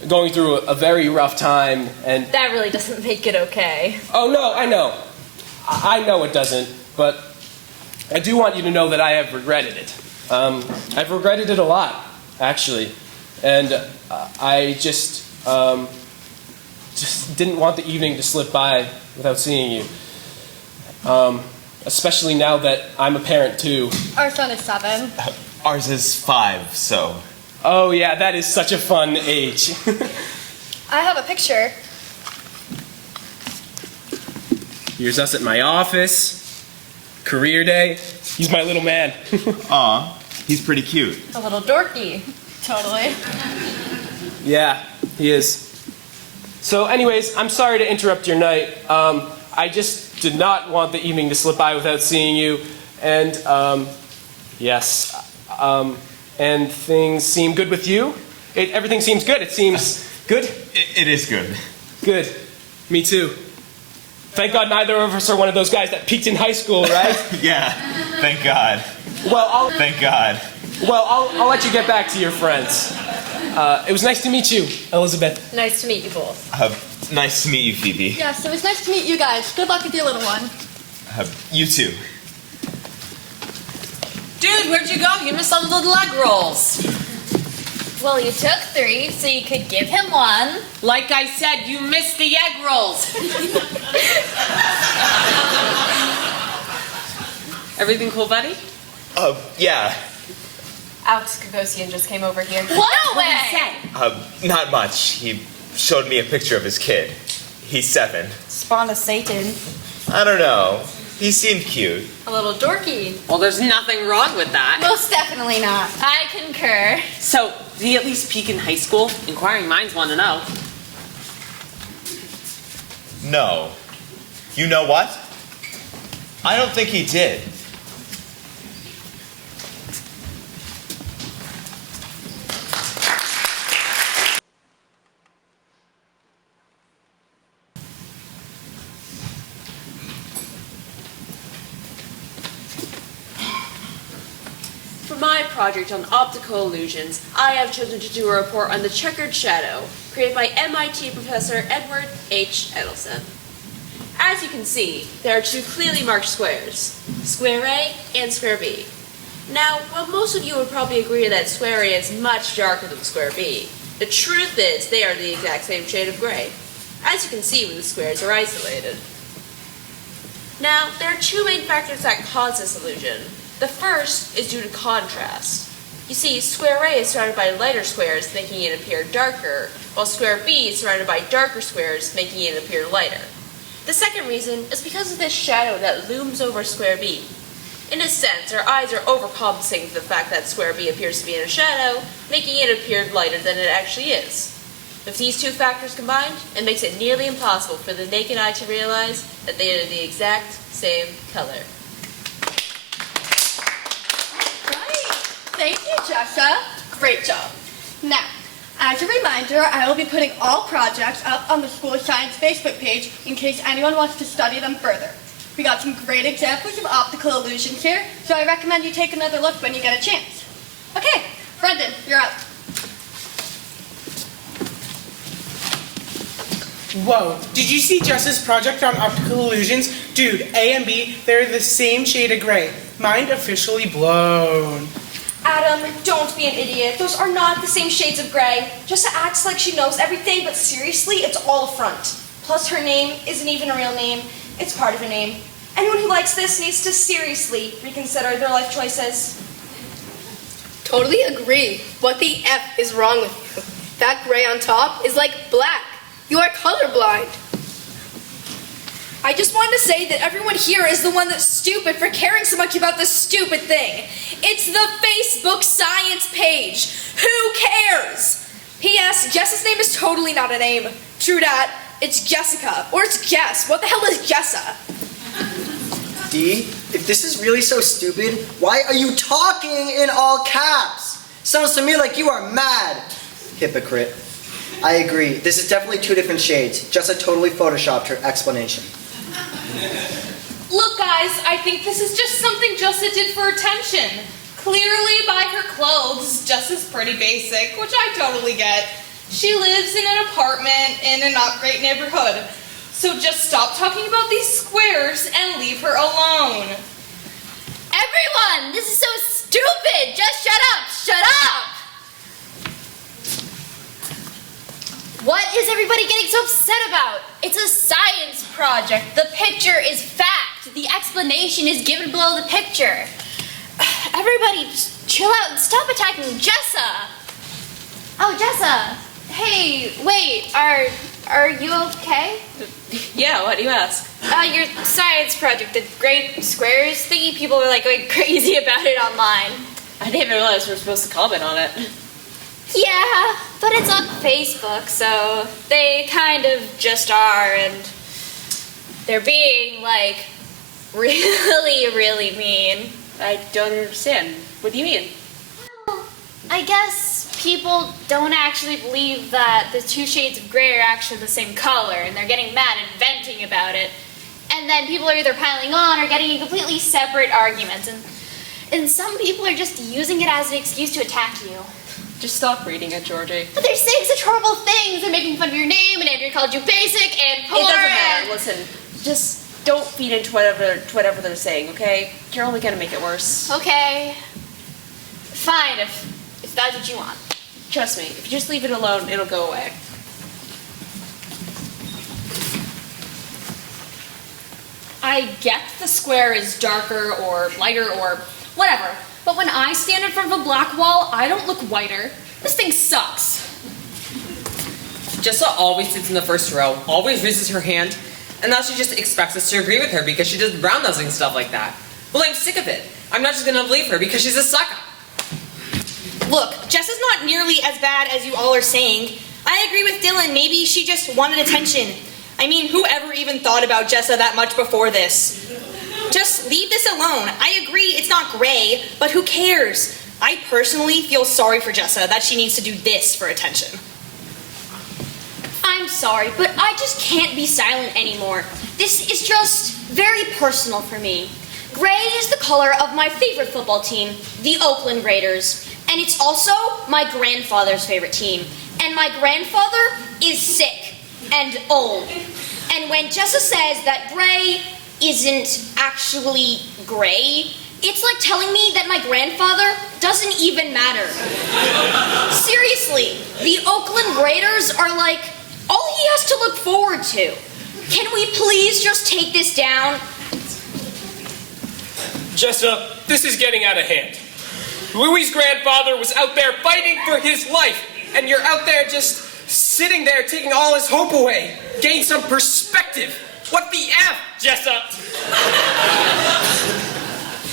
going through a very rough time, and... That really doesn't make it okay. Oh, no, I know. I know it doesn't, but I do want you to know that I have regretted it. I've regretted it a lot, actually. And I just didn't want the evening to slip by without seeing you. Especially now that I'm a parent, too. Our son is 7. Ours is 5, so... Oh, yeah, that is such a fun age. I have a picture. Here's us at my office. Career day. He's my little man. Aw, he's pretty cute. A little dorky. Totally. Yeah, he is. So anyways, I'm sorry to interrupt your night. I just did not want the evening to slip by without seeing you. And, yes. And things seem good with you? Everything seems good. It seems good? It is good. Good. Me too. Thank God neither of us are one of those guys that peaked in high school, right? Yeah, thank God. Thank God. Well, I'll let you get back to your friends. It was nice to meet you, Elizabeth. Nice to meet you both. Nice to meet you, Phoebe. Yes, it was nice to meet you guys. Good luck with your little one. You too. Dude, where'd you go? You missed all the little egg rolls. Well, you took 3, so you could give him 1. Like I said, you missed the egg rolls. Everything cool, buddy? Yeah. Alex Gagosian just came over here. What? No way! Not much. He showed me a picture of his kid. He's 7. Spawn of Satan. I don't know. He seemed cute. A little dorky. Well, there's nothing wrong with that. Most definitely not. I concur. So, did he at least peak in high school? Inquiring minds want to know. No. You know what? I don't think he did. For my project on optical illusions, I have chosen to do a report on the checkered shadow, created by MIT professor Edward H. Edelson. As you can see, there are 2 clearly marked squares, square A and square B. Now, while most of you would probably agree that square A is much darker than square B, the truth is they are the exact same shade of gray, as you can see when the squares are isolated. Now, there are 2 main factors that cause this illusion. The first is due to contrast. You see, square A is surrounded by lighter squares, making it appear darker, while square B is surrounded by darker squares, making it appear lighter. The second reason is because of this shadow that looms over square B. In a sense, our eyes are overcompensating for the fact that square B appears to be in a shadow, making it appear lighter than it actually is. With these 2 factors combined, it makes it nearly impossible for the naked eye to realize that they are the exact same color. Thank you, Jessa. Great job. Now, as a reminder, I will be putting all projects up on the School of Science Facebook page in case anyone wants to study them further. We got some great examples of optical illusions here, so I recommend you take another look when you get a chance. Okay, Brendan, you're up. Whoa, did you see Jess's project on optical illusions? Dude, A and B, they're the same shade of gray. Mind officially blown. Adam, don't be an idiot. Those are not the same shades of gray. Jessa acts like she knows everything, but seriously, it's all a front. Plus, her name isn't even a real name. It's part of a name. Anyone who likes this needs to seriously reconsider their life choices. Totally agree. What the F is wrong with you? That gray on top is like black. You are colorblind. I just wanted to say that everyone here is the one that's stupid for caring so much about this stupid thing. It's the Facebook science page. Who cares? P.S. Jessa's name is totally not a name. True dat, it's Jessica. Or it's Jess. What the hell is Jessa? D, if this is really so stupid, why are you talking in all caps? Sounds to me like you are mad. Hypocrite. I agree. This is definitely two different shades. Jessa totally photoshopped her explanation. Look, guys, I think this is just something Jessa did for attention. Clearly, by her clothes, Jessa's pretty basic, which I totally get. She lives in an apartment in a not great neighborhood. So just stop talking about these squares and leave her alone. Everyone, this is so stupid. Just shut up. Shut up. What is everybody getting so upset about? It's a science project. The picture is fact. The explanation is given below the picture. Everybody, just chill out and stop attacking Jessa. Oh, Jessa. Hey, wait. Are you okay? Yeah, why do you ask? Your science project, the great squares thingy, people are like going crazy about it online. I didn't even realize we were supposed to comment on it. Yeah, but it's on Facebook, so they kind of just are, and they're being, like, really, really mean. I don't understand. What do you mean? Well, I guess people don't actually believe that the two shades of gray are actually the same color, and they're getting mad and venting about it. And then people are either piling on or getting in completely separate arguments, and some people are just using it as an excuse to attack you. Just stop reading it, Georgie. But they're saying such horrible things. They're making fun of your name, and Andrew called you basic and poor. It doesn't matter. And... Listen, just don't feed into whatever they're saying, okay? You're only gonna make it worse. Okay. Fine, if that's what you want. Trust me, if you just leave it alone, it'll go away. I get the square is darker or lighter or whatever, but when I stand in front of a black wall, I don't look whiter. This thing sucks. Jessa always sits in the first row, always raises her hand, and now she just expects us to agree with her because she does brown nosing stuff like that. Well, I'm sick of it. I'm not just gonna believe her because she's a sucker. Look, Jessa's not nearly as bad as you all are saying. I agree with Dylan. Maybe she just wanted attention. I mean, whoever even thought about Jessa that much before this? Just leave this alone. I agree it's not gray, but who cares? I personally feel sorry for Jessa that she needs to do this for attention. I'm sorry, but I just can't be silent anymore. This is just very personal for me. Gray is the color of my favorite football team, the Oakland Raiders. And it's also my grandfather's favorite team. And my grandfather is sick and old. And when Jessa says that gray isn't actually gray, it's like telling me that my grandfather doesn't even matter. Seriously, the Oakland Raiders are like all he has to look forward to. Can we please just take this down? Jessa, this is getting out of hand. Louis' grandfather was out there fighting for his life, and you're out there just sitting there taking all his hope away. Gain some perspective. What the F, Jessa?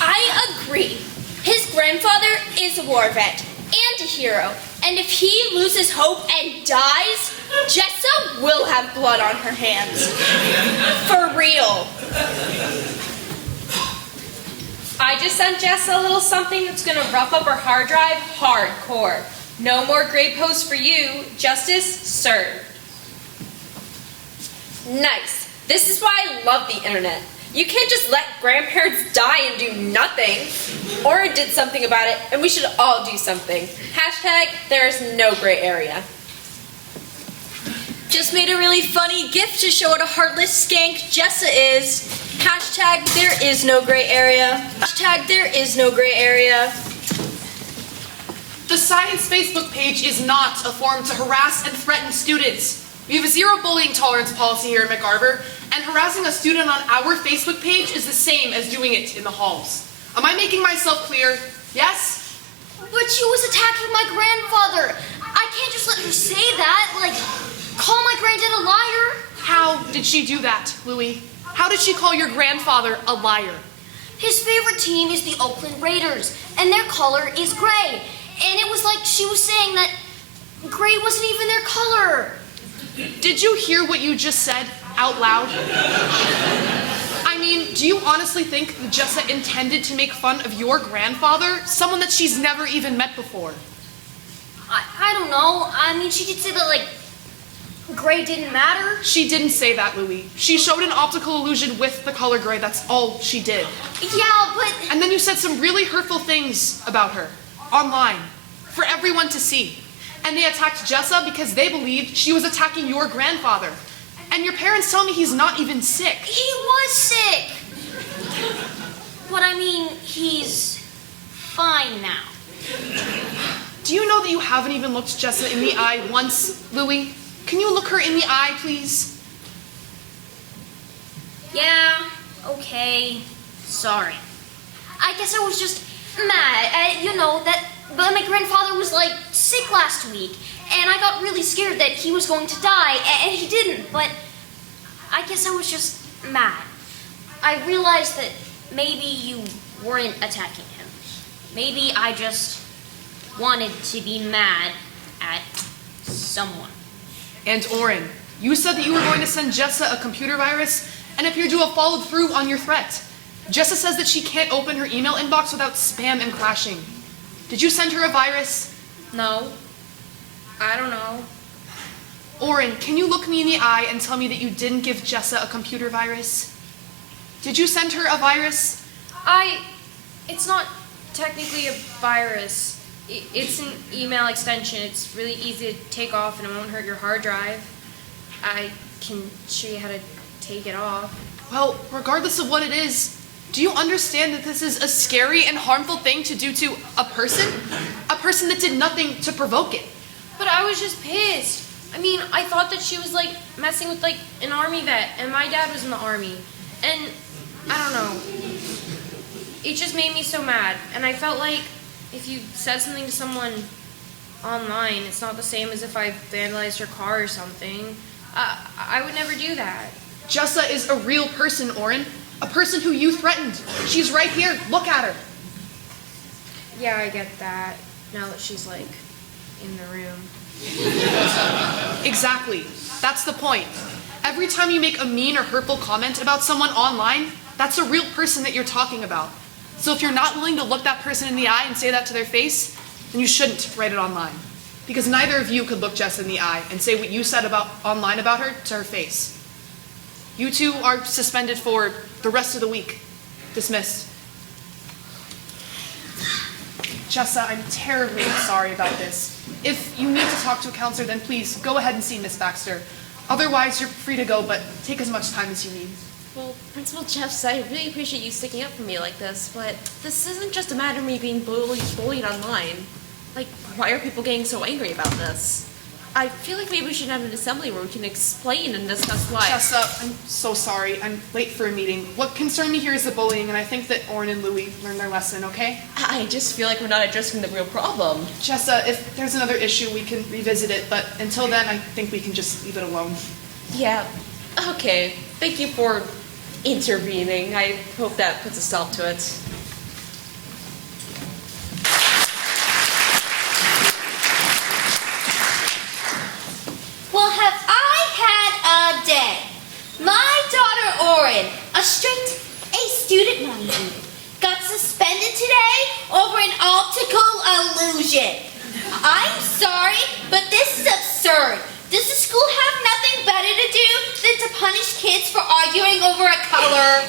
I agree. His grandfather is a war vet and a hero. And if he loses hope and dies, Jessa will have blood on her hands. For real. I just sent Jessa a little something that's gonna rough up her hard drive hardcore. No more grade posts for you. Justice served. Nice. This is why I love the internet. You can't just let grandparents die and do nothing. Oren did something about it, and we should all do something. Hashtag there is no gray area. Just made a really funny GIF to show what a heartless skank Jessa is. Hashtag there is no gray area. Hashtag there is no gray area. The science Facebook page is not a forum to harass and threaten students. We have a zero bullying tolerance policy here at McArthur, and harassing a student on our Facebook page is the same as doing it in the halls. Am I making myself clear? Yes? But she was attacking my grandfather. I can't just let her say that. Like, call my granddad a liar. How did she do that, Louie? How did she call your grandfather a liar? His favorite team is the Oakland Raiders, and their color is gray. And it was like she was saying that gray wasn't even their color. Did you hear what you just said out loud? I mean, do you honestly think that Jessa intended to make fun of your grandfather, someone that she's never even met before? I don't know. I mean, she did say that, like, gray didn't matter. She didn't say that, Louie. She showed an optical illusion with the color gray. That's all she did. Yeah, but... And then you said some really hurtful things about her online for everyone to see. And they attacked Jessa because they believed she was attacking your grandfather. And your parents tell me he's not even sick. He was sick. But I mean, he's fine now. Do you know that you haven't even looked Jessa in the eye once, Louie? Can you look her in the eye, please? Yeah, okay. Sorry. I guess I was just mad. But my grandfather was like sick last week, and I got really scared that he was going to die, and he didn't, but I guess I was just mad. I realized that maybe you weren't attacking him. Maybe I just wanted to be mad at someone. And Oren, you said that you were going to send Jessa a computer virus and appeared to have followed through on your threat. Jessa says that she can't open her email inbox without spam and crashing. Did you send her a virus? No. I don't know. Oren, can you look me in the eye and tell me that you didn't give Jessa a computer virus? Did you send her a virus? It's not technically a virus. It's an email extension. It's really easy to take off and it won't hurt your hard drive. I can show you how to take it off. Well, regardless of what it is, do you understand that this is a scary and harmful thing to do to a person? A person that did nothing to provoke it. But I was just pissed. I mean, I thought that she was like messing with like an army vet, and my dad was in the army. And I don't know. It just made me so mad. And I felt like if you said something to someone online, it's not the same as if I vandalized her car or something. I would never do that. Jessa is a real person, Oren. A person who you threatened. She's right here. Look at her. Yeah, I get that. Now that she's like in the room. Exactly. That's the point. Every time you make a mean or hurtful comment about someone online, that's a real person that you're talking about. So if you're not willing to look that person in the eye and say that to their face, then you shouldn't write it online. Because neither of you could look Jess in the eye and say what you said online about her to her face. You two are suspended for the rest of the week. Dismissed. Jessa, I'm terribly sorry about this. If you need to talk to a counselor, then please go ahead and see Miss Baxter. Otherwise, you're free to go, but take as much time as you need. Well, Principal Jeffs, I really appreciate you sticking up for me like this, but this isn't just a matter of me being bullied online. Like, why are people getting so angry about this? I feel like maybe we should have an assembly where we can explain and discuss why. Jessa, I'm so sorry. I'm late for a meeting. What concerned me here is the bullying, and I think that Oren and Louie learned their lesson, okay? I just feel like we're not addressing the real problem. Jessa, if there's another issue, we can revisit it, but until then, I think we can just leave it alone. Yeah, okay. Thank you for intervening. I hope that puts a stop to it. Well, have I had a day? My daughter Oren, a straight A student, mind you, got suspended today over an optical illusion. I'm sorry, but this is absurd. Does the school have nothing better to do than to punish kids for arguing over a color?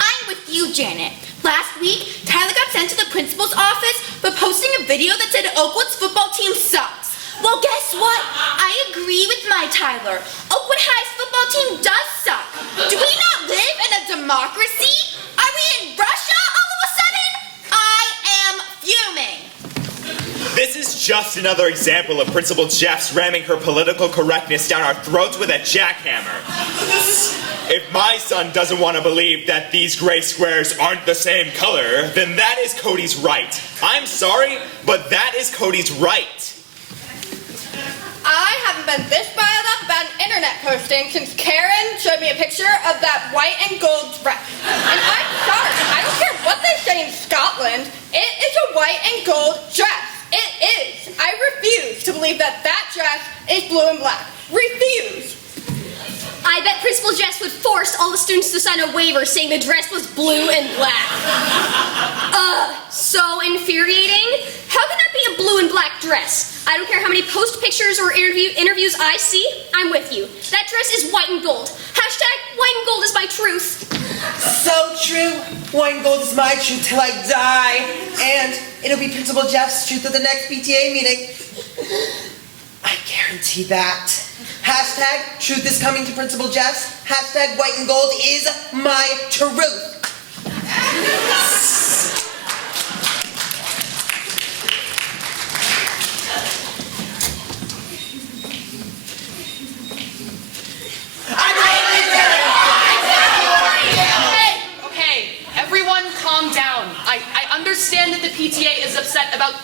I'm with you, Janet. Last week, Tyler got sent to the principal's office for posting a video that said Oakwood's football team sucks. Well, guess what? I agree with my Tyler. Oakwood High's football team does suck. Do we not live in a democracy? Are we in Russia all of a sudden? I am fuming. This is just another example of Principal Jeffs ramming her political correctness down our throats with a jackhammer. If my son doesn't want to believe that these gray squares aren't the same color, then that is Cody's right. I'm sorry, but that is Cody's right. I haven't been this riled up about an internet posting since Karen showed me a picture of that white and gold dress. And I'm sorry, I don't care what they say in Scotland, it is a white and gold dress. It is. I refuse to believe that that dress is blue and black. Refuse. I bet Principal Jess would force all the students to sign a waiver saying the dress was blue and black. So infuriating. How can that be a blue and black dress? I don't care how many post pictures or interviews I see, I'm with you. That dress is white and gold. Hashtag white and gold is my truth. So true. White and gold is my truth till I die. And it'll be Principal Jeff's truth at the next PTA meeting. I guarantee that. Hashtag truth is coming to Principal Jeff's. Hashtag white and gold is my truth. Okay, everyone calm down. I understand that the PTA is upset about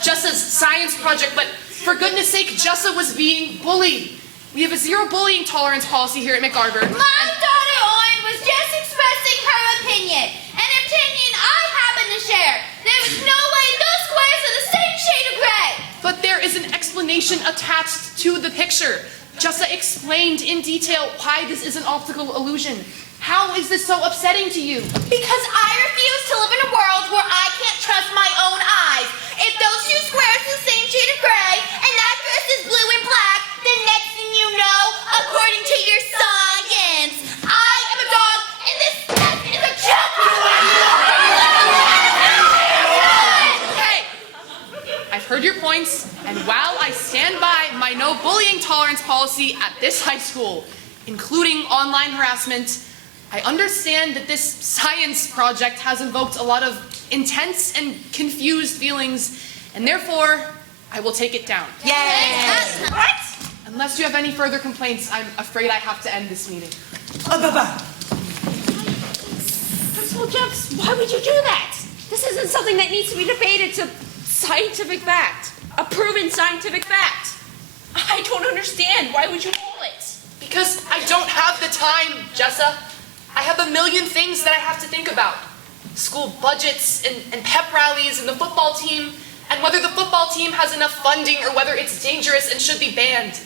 Jessa's science project, but for goodness sake, Jessa was being bullied. We have a zero bullying tolerance policy here at McArthur. My daughter Owen was just expressing her opinion, an opinion I happen to share. There is no way those squares are the same shade of gray. But there is an explanation attached to the picture. Jessa explained in detail why this is an optical illusion. How is this so upsetting to you? Because I refuse to live in a world where I can't trust my own eyes. If those two squares are the same shade of gray, and that dress is blue and black, then next thing you know, according to your science, I am a dog, and this dress is a joke. Okay, I've heard your points, and while I stand by my no bullying tolerance policy at this high school, including online harassment, I understand that this science project has invoked a lot of intense and confused feelings, and therefore, I will take it down. Yay! What? Unless you have any further complaints, I'm afraid I have to end this meeting. Principal Jeffs, why would you do that? This isn't something that needs to be debated. It's a scientific fact. A proven scientific fact. I don't understand. Why would you do it? Because I don't have the time, Jessa. I have a million things that I have to think about. School budgets and pep rallies and the football team, and whether the football team has enough funding or whether it's dangerous and should be banned.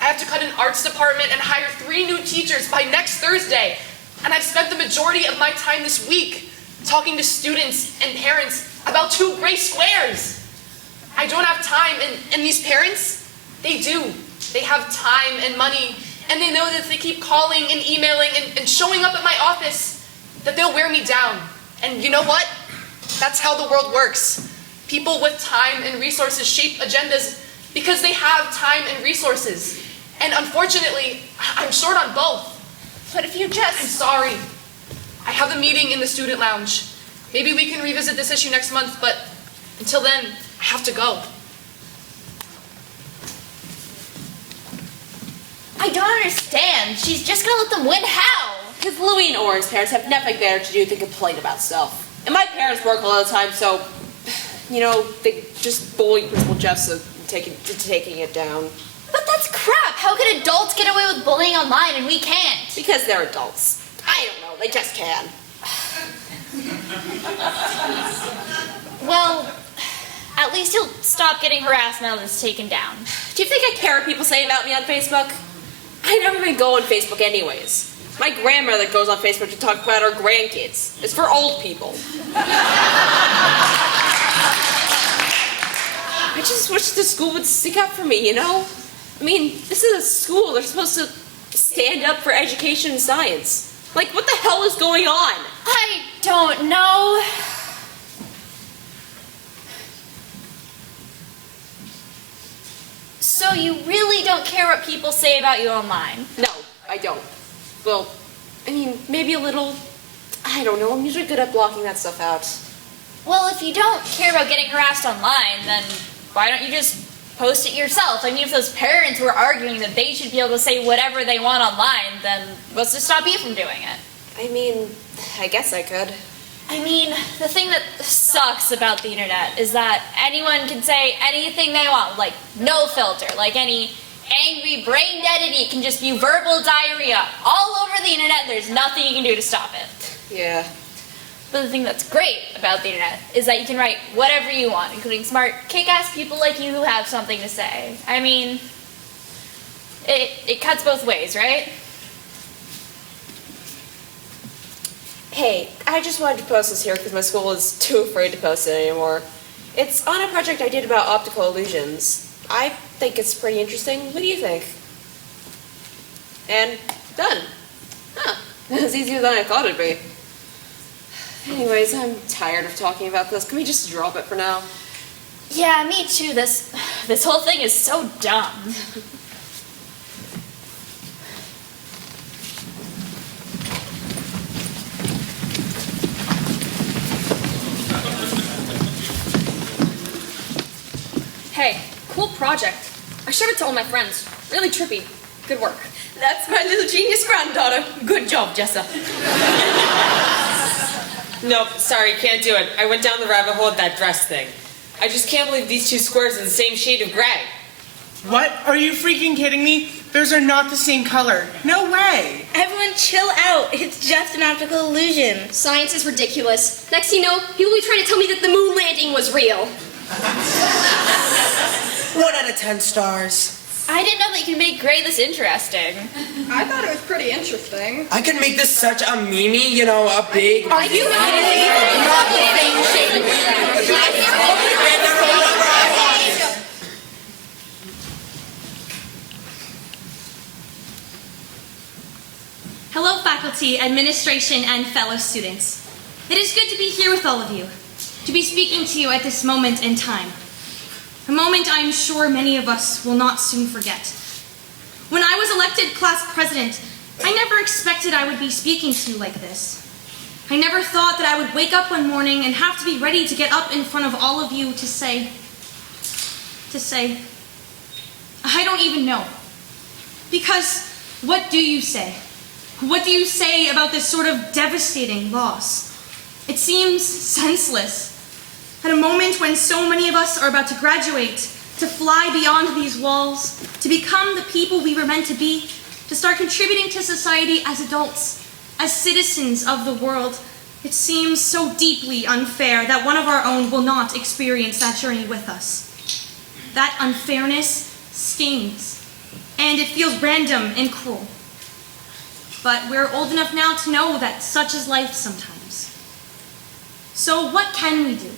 I have to cut an arts department and hire 3 new teachers by next Thursday. And I've spent the majority of my time this week talking to students and parents about 2 gray squares. I don't have time, and these parents, they do. They have time and money, and they know that if they keep calling and emailing and showing up at my office, that they'll wear me down. And you know what? That's how the world works. People with time and resources shape agendas because they have time and resources. And unfortunately, I'm short on both. But if you just... I'm sorry. I have a meeting in the student lounge. Maybe we can revisit this issue next month, but until then, I have to go. I don't understand. She's just gonna let them win. How? Because Louie and Oren's parents have nothing better to do than complain about stuff. And my parents work all the time, so, you know, they just bully Principal Jeffs into taking it down. But that's crap. How can adults get away with bullying online and we can't? Because they're adults. I don't know, they just can. Well, at least he'll stop getting harassed now that it's taken down. Do you think I care what people say about me on Facebook? I never even go on Facebook anyways. My grandmother goes on Facebook to talk about her grandkids. It's for old people. I just wish the school would stick up for me, you know? I mean, this is a school. They're supposed to stand up for education and science. Like, what the hell is going on? I don't know. So you really don't care what people say about you online? No, I don't. Well, I mean, maybe a little. I don't know. I'm usually good at blocking that stuff out. Well, if you don't care about getting harassed online, then why don't you just post it yourself? I mean, if those parents were arguing that they should be able to say whatever they want online, then what's to stop you from doing it? I mean, I guess I could. I mean, the thing that sucks about the internet is that anyone can say anything they want, like no filter, like any angry, brain-dead idiot can just spew verbal diarrhea all over the internet, and there's nothing you can do to stop it. Yeah. But the thing that's great about the internet is that you can write whatever you want, including smart, kick-ass people like you who have something to say. I mean, it cuts both ways, right? Hey, I just wanted to post this here because my school is too afraid to post it anymore. It's on a project I did about optical illusions. I think it's pretty interesting. What do you think? And done. Huh. It's easier than I thought it'd be. Anyways, I'm tired of talking about this. Can we just drop it for now? Yeah, me too. This whole thing is so dumb. Hey, cool project. I showed it to all my friends. Really trippy. Good work. That's my little genius granddaughter. Good job, Jessa. Nope, sorry, can't do it. I went down the rabbit hole with that dress thing. I just can't believe these two squares are the same shade of gray. What? Are you freaking kidding me? Those are not the same color. No way. Everyone chill out. It's just an optical illusion. Science is ridiculous. Next thing you know, people will be trying to tell me that the moon landing was real. 1 out of 10 stars. I didn't know that you could make gray this interesting. I thought it was pretty interesting. I could make this such a meme, you know, a big... Are you Hello, faculty, administration, and fellow students. It is good to be here with all of you, to be speaking to you at this moment in time. A moment I am sure many of us will not soon forget. When I was elected class president, I never expected I would be speaking to you like this. I never thought that I would wake up one morning and have to be ready to get up in front of all of you to say, I don't even know. Because what do you say? What do you say about this sort of devastating loss? It seems senseless. At a moment when so many of us are about to graduate, to fly beyond these walls, to become the people we were meant to be, to start contributing to society as adults, as citizens of the world, it seems so deeply unfair that one of our own will not experience that journey with us. That unfairness stings, and it feels random and cruel. But we're old enough now to know that such is life sometimes. So what can we do?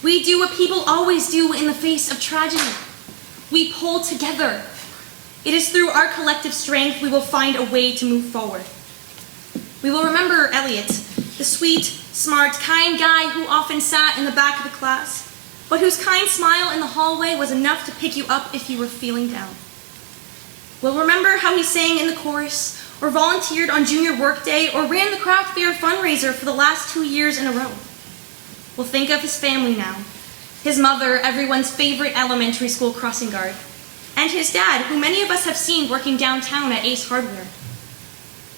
We do what people always do in the face of tragedy. We pull together. It is through our collective strength we will find a way to move forward. We will remember Elliot, the sweet, smart, kind guy who often sat in the back of the class, but whose kind smile in the hallway was enough to pick you up if you were feeling down. We'll remember how he sang in the chorus, or volunteered on junior work day, or ran the craft fair fundraiser for the last 2 years in a row. We'll think of his family now. His mother, everyone's favorite elementary school crossing guard, and his dad, who many of us have seen working downtown at Ace Hardware.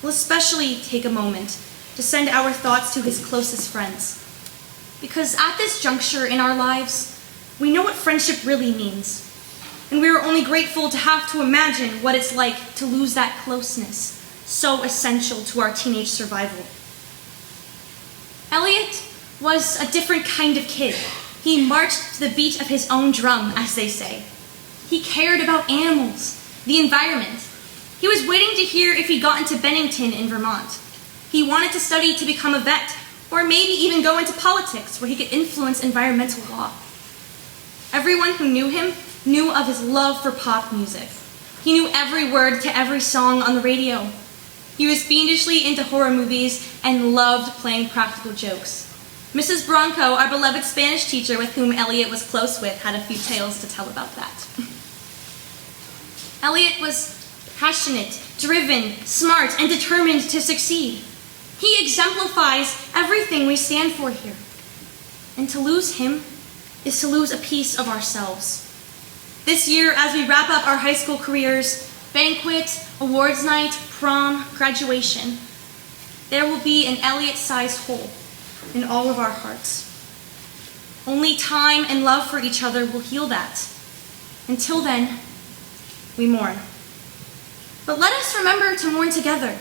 We'll especially take a moment to send our thoughts to his closest friends. Because at this juncture in our lives, we know what friendship really means. And we are only grateful to have to imagine what it's like to lose that closeness, so essential to our teenage survival. Elliot was a different kind of kid. He marched to the beat of his own drum, as they say. He cared about animals, the environment. He was waiting to hear if he got into Bennington in Vermont. He wanted to study to become a vet, or maybe even go into politics where he could influence environmental law. Everyone who knew him knew of his love for pop music. He knew every word to every song on the radio. He was fiendishly into horror movies and loved playing practical jokes. Mrs. Bronco, our beloved Spanish teacher with whom Elliot was close with, had a few tales to tell about that. Elliot was passionate, driven, smart, and determined to succeed. He exemplifies everything we stand for here. And to lose him is to lose a piece of ourselves. This year, as we wrap up our high school careers, banquet, awards night, prom, graduation, there will be an Elliot-sized hole in all of our hearts. Only time and love for each other will heal that. Until then, we mourn. But let us remember to mourn together.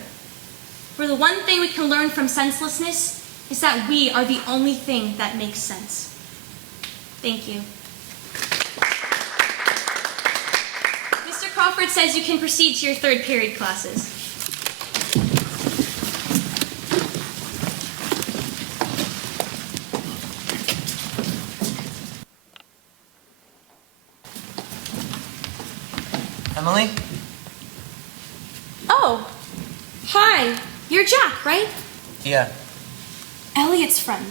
For the one thing we can learn from senselessness is that we are the only thing that makes sense. Thank you. Mr. Crawford says you can proceed to your third period classes. Emily? Oh, hi. You're Jack, right? Yeah, Elliot's friend.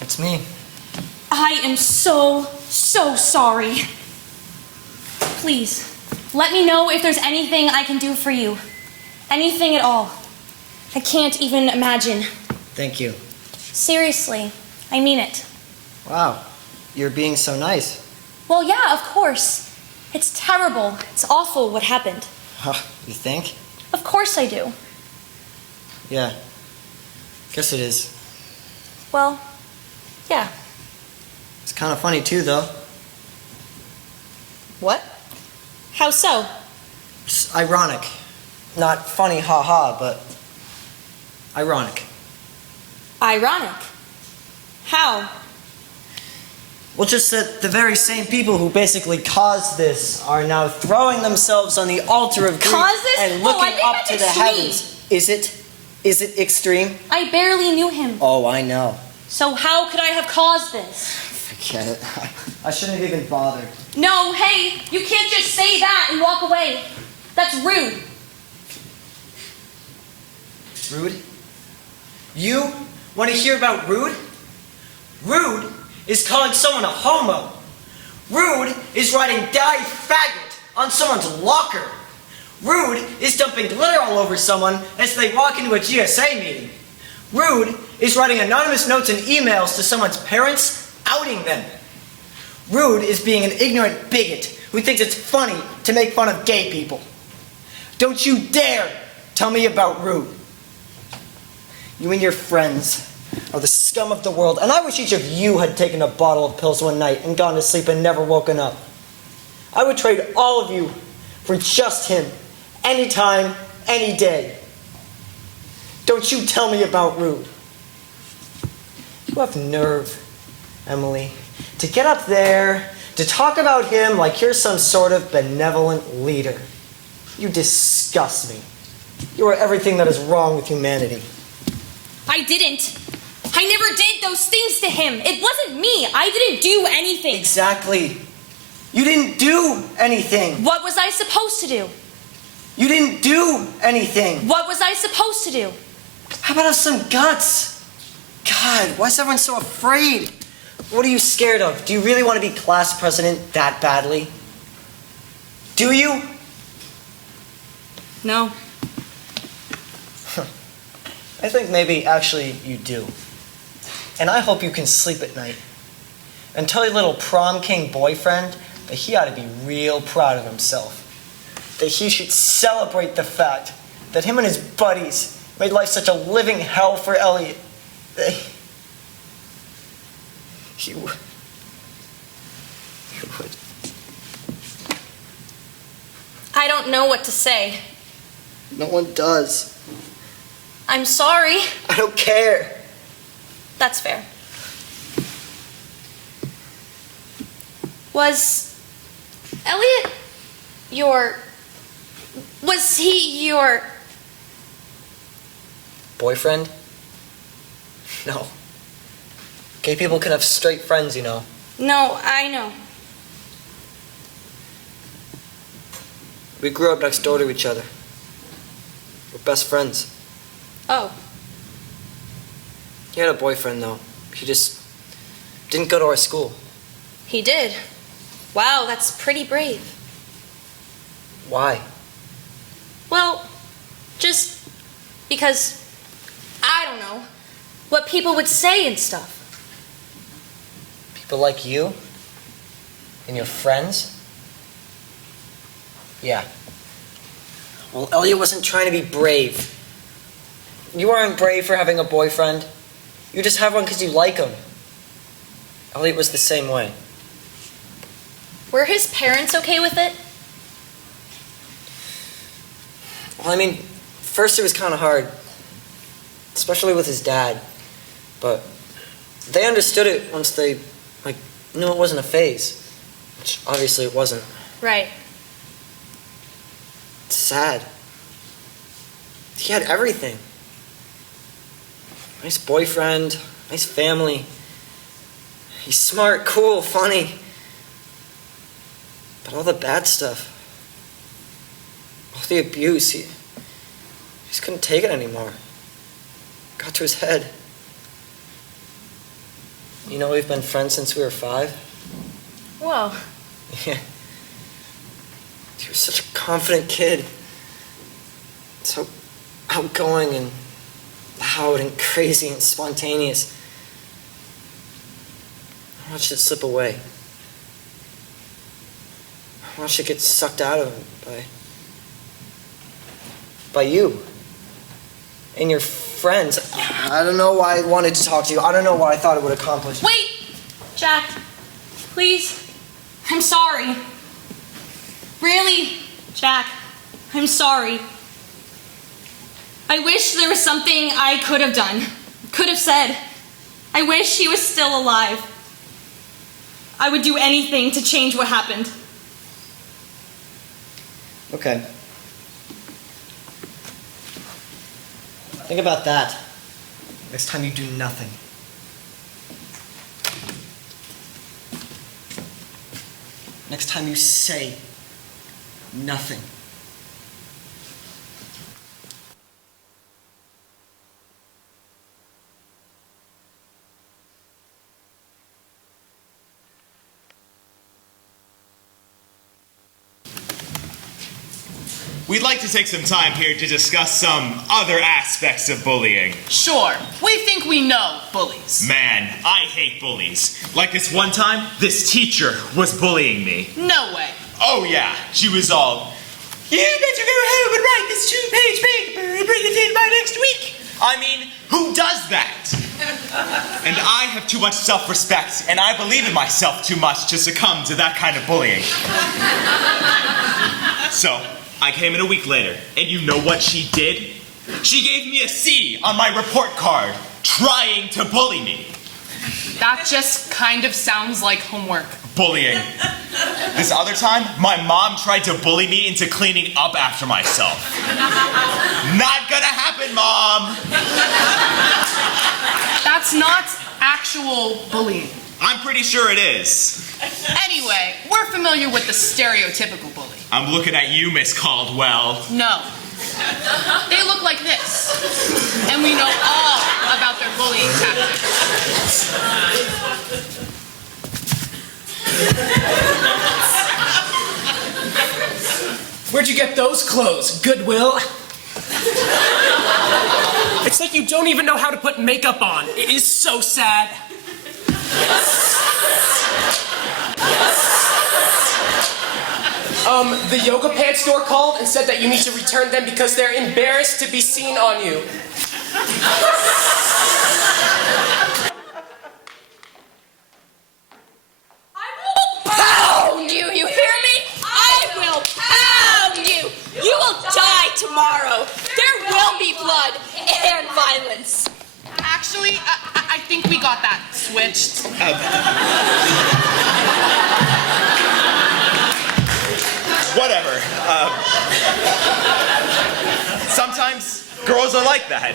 it's me. I am so sorry. Please, let me know if there's anything I can do for you. Anything at all. I can't even imagine. Thank you. Seriously, I mean it. Wow, you're being so nice. Well, yeah, of course. It's terrible. It's awful what happened. Huh, you think? Of course I do. Yeah, guess it is. Well, yeah. It's kind of funny too, though. What? How so? It's ironic. Not funny, haha, but ironic. Ironic. How? Well, just that the very same people who basically caused this are now throwing themselves on the altar of grief Caused this? and Oh, I looking think up that's to the extreme. heavens. Is it? Is it extreme? I barely knew him. Oh, I know. So how could I have caused this? Forget it. I shouldn't have even bothered. No, hey, you can't just say that and walk away. That's rude. Rude? You want to hear about rude? Rude is calling someone a homo. Rude is writing "die faggot" on someone's locker. Rude is dumping glitter all over someone as they walk into a GSA meeting. Rude is writing anonymous notes and emails to someone's parents, outing them. Rude is being an ignorant bigot who thinks it's funny to make fun of gay people. Don't you dare tell me about rude. You and your friends are the scum of the world, and I wish each of you had taken a bottle of pills one night and gone to sleep and never woken up. I would trade all of you for just him, anytime, any day. Don't you tell me about rude. You have nerve, Emily, to get up there, to talk about him like you're some sort of benevolent leader. You disgust me. You are everything that is wrong with humanity. I didn't. I never did those things to him. It wasn't me. I didn't do anything. Exactly. You didn't do anything. What was I supposed to do? You didn't do anything. What was I supposed to do? How about have some guts? God, why is everyone so afraid? What are you scared of? Do you really want to be class president that badly? Do you? No. I think maybe actually you do. And I hope you can sleep at night. And tell your little prom king boyfriend that he ought to be real proud of himself. That he should celebrate the fact that him and his buddies made life such a living hell for Elliot. He would. I don't know what to say. No one does. I'm sorry. I don't care. That's fair. Was Elliot was he your boyfriend? No. Gay people can have straight friends, you know. No, I know. We grew up next door to each other. We're best friends. Oh. He had a boyfriend, though. He just didn't go to our school. He did. Wow, that's pretty brave. Why? Well, just because, I don't know, what people would say and stuff. People like you? And your friends? Yeah. Well, Elliot wasn't trying to be brave. You aren't brave for having a boyfriend. You just have one because you like him. Elliot was the same way. Were his parents okay with it? Well, I mean, first it was kind of hard. Especially with his dad. But they understood it once they, knew it wasn't a phase. Which obviously it wasn't. Right. It's sad. He had everything. Nice boyfriend, nice family. He's smart, cool, funny. But all the bad stuff, all the abuse, he just couldn't take it anymore. Got to his head. You know, we've been friends since we were 5. Whoa. Yeah. He was such a confident kid. So outgoing and loud and crazy and spontaneous. I watched it slip away. I watched it get sucked out of him by you and your friends. I don't know why I wanted to talk to you. I don't know what I thought it would accomplish. Wait! Jack, please. I'm sorry. Really, Jack, I'm sorry. I wish there was something I could have done, could have said. I wish he was still alive. I would do anything to change what happened. Okay. Think about that. Next time you do nothing. Next time you say nothing. We'd like to take some time here to discuss some other aspects of bullying. Sure, we think we know bullies. Man, I hate bullies. Like this one time, this teacher was bullying me. No way. Oh yeah, she was all, "You better go home and write this 2-page paper and bring it in by next week." I mean, who does that? And I have too much self-respect, and I believe in myself too much to succumb to that kind of bullying. So, I came in a week later, and you know what she did? She gave me a C on my report card, trying to bully me. That just kind of sounds like homework. Bullying. This other time, my mom tried to bully me into cleaning up after myself. Not gonna happen, Mom! That's not actual bullying. I'm pretty sure it is. Anyway, we're familiar with the stereotypical bully. I'm looking at you, Miss Caldwell. No. They look like this. And we know all about their bullying tactics. Where'd you get those clothes? Goodwill? It's like you don't even know how to put makeup on. It is so sad. The yoga pants store called and said that you need to return them because they're embarrassed to be seen on you. Pound you, you hear me? I will pound you. You will die tomorrow. There will be blood and violence. Actually, I think we got that switched. Whatever. Sometimes girls are like that.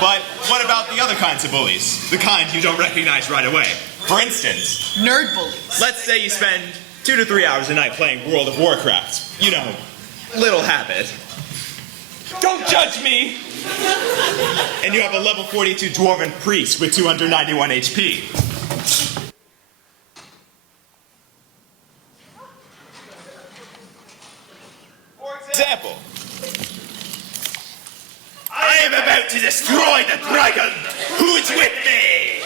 But what about the other kinds of bullies? The kind you don't recognize right away. For instance, Nerd bullies. let's say you spend 2 to 3 hours a night playing World of Warcraft. You know, little habit. Don't judge me! And you have a level 42 dwarven priest with 291 HP. For example, I am about to destroy the dragon! Who's with me?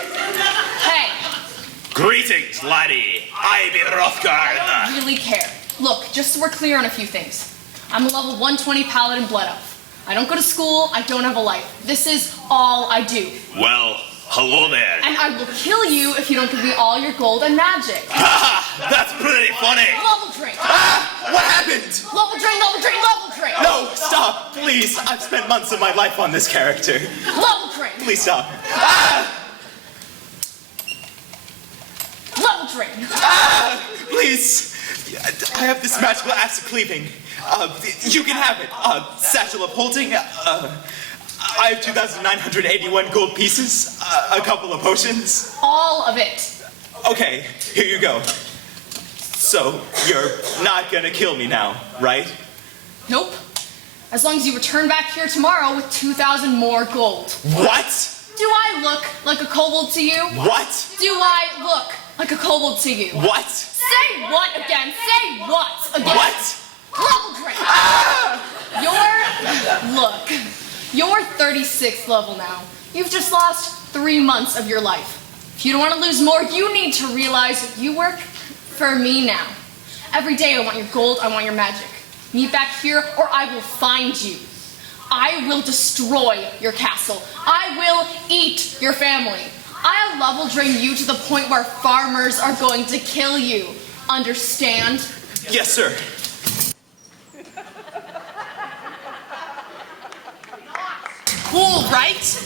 Hey, Greetings, laddie. I be I Hrothgar. don't really care. Look, just so we're clear on a few things. I'm a level 120 paladin blood elf. I don't go to school, I don't have a life. This is all I do. Well, hello there. And I will kill you if you don't give me all your gold and magic. Ha! That's pretty funny. Level drink. Ah! What happened? Level drink, level drink, level drink. No, stop, please. I've spent months of my life on this character. Level drink. Please stop. Ah! Level drink. Ah! Please. I have this magical axe of cleaving. You can have it. Satchel of holding. I have 2,981 gold pieces. A couple of potions. All of it. Okay, here you go. So, you're not gonna kill me now, right? Nope. As long as you return back here tomorrow with 2,000 more gold. What? Do I look like a kobold to you? What? Do I look like a kobold to you? What? Say what again? Say what again? What? Level drink. You're 36th level now. You've just lost 3 months of your life. If you don't want to lose more, you need to realize you work for me now. Every day I want your gold, I want your magic. Meet back here or I will find you. I will destroy your castle. I will eat your family. I'll level drain you to the point where farmers are going to kill you. Understand? Yes, sir. Cool, right?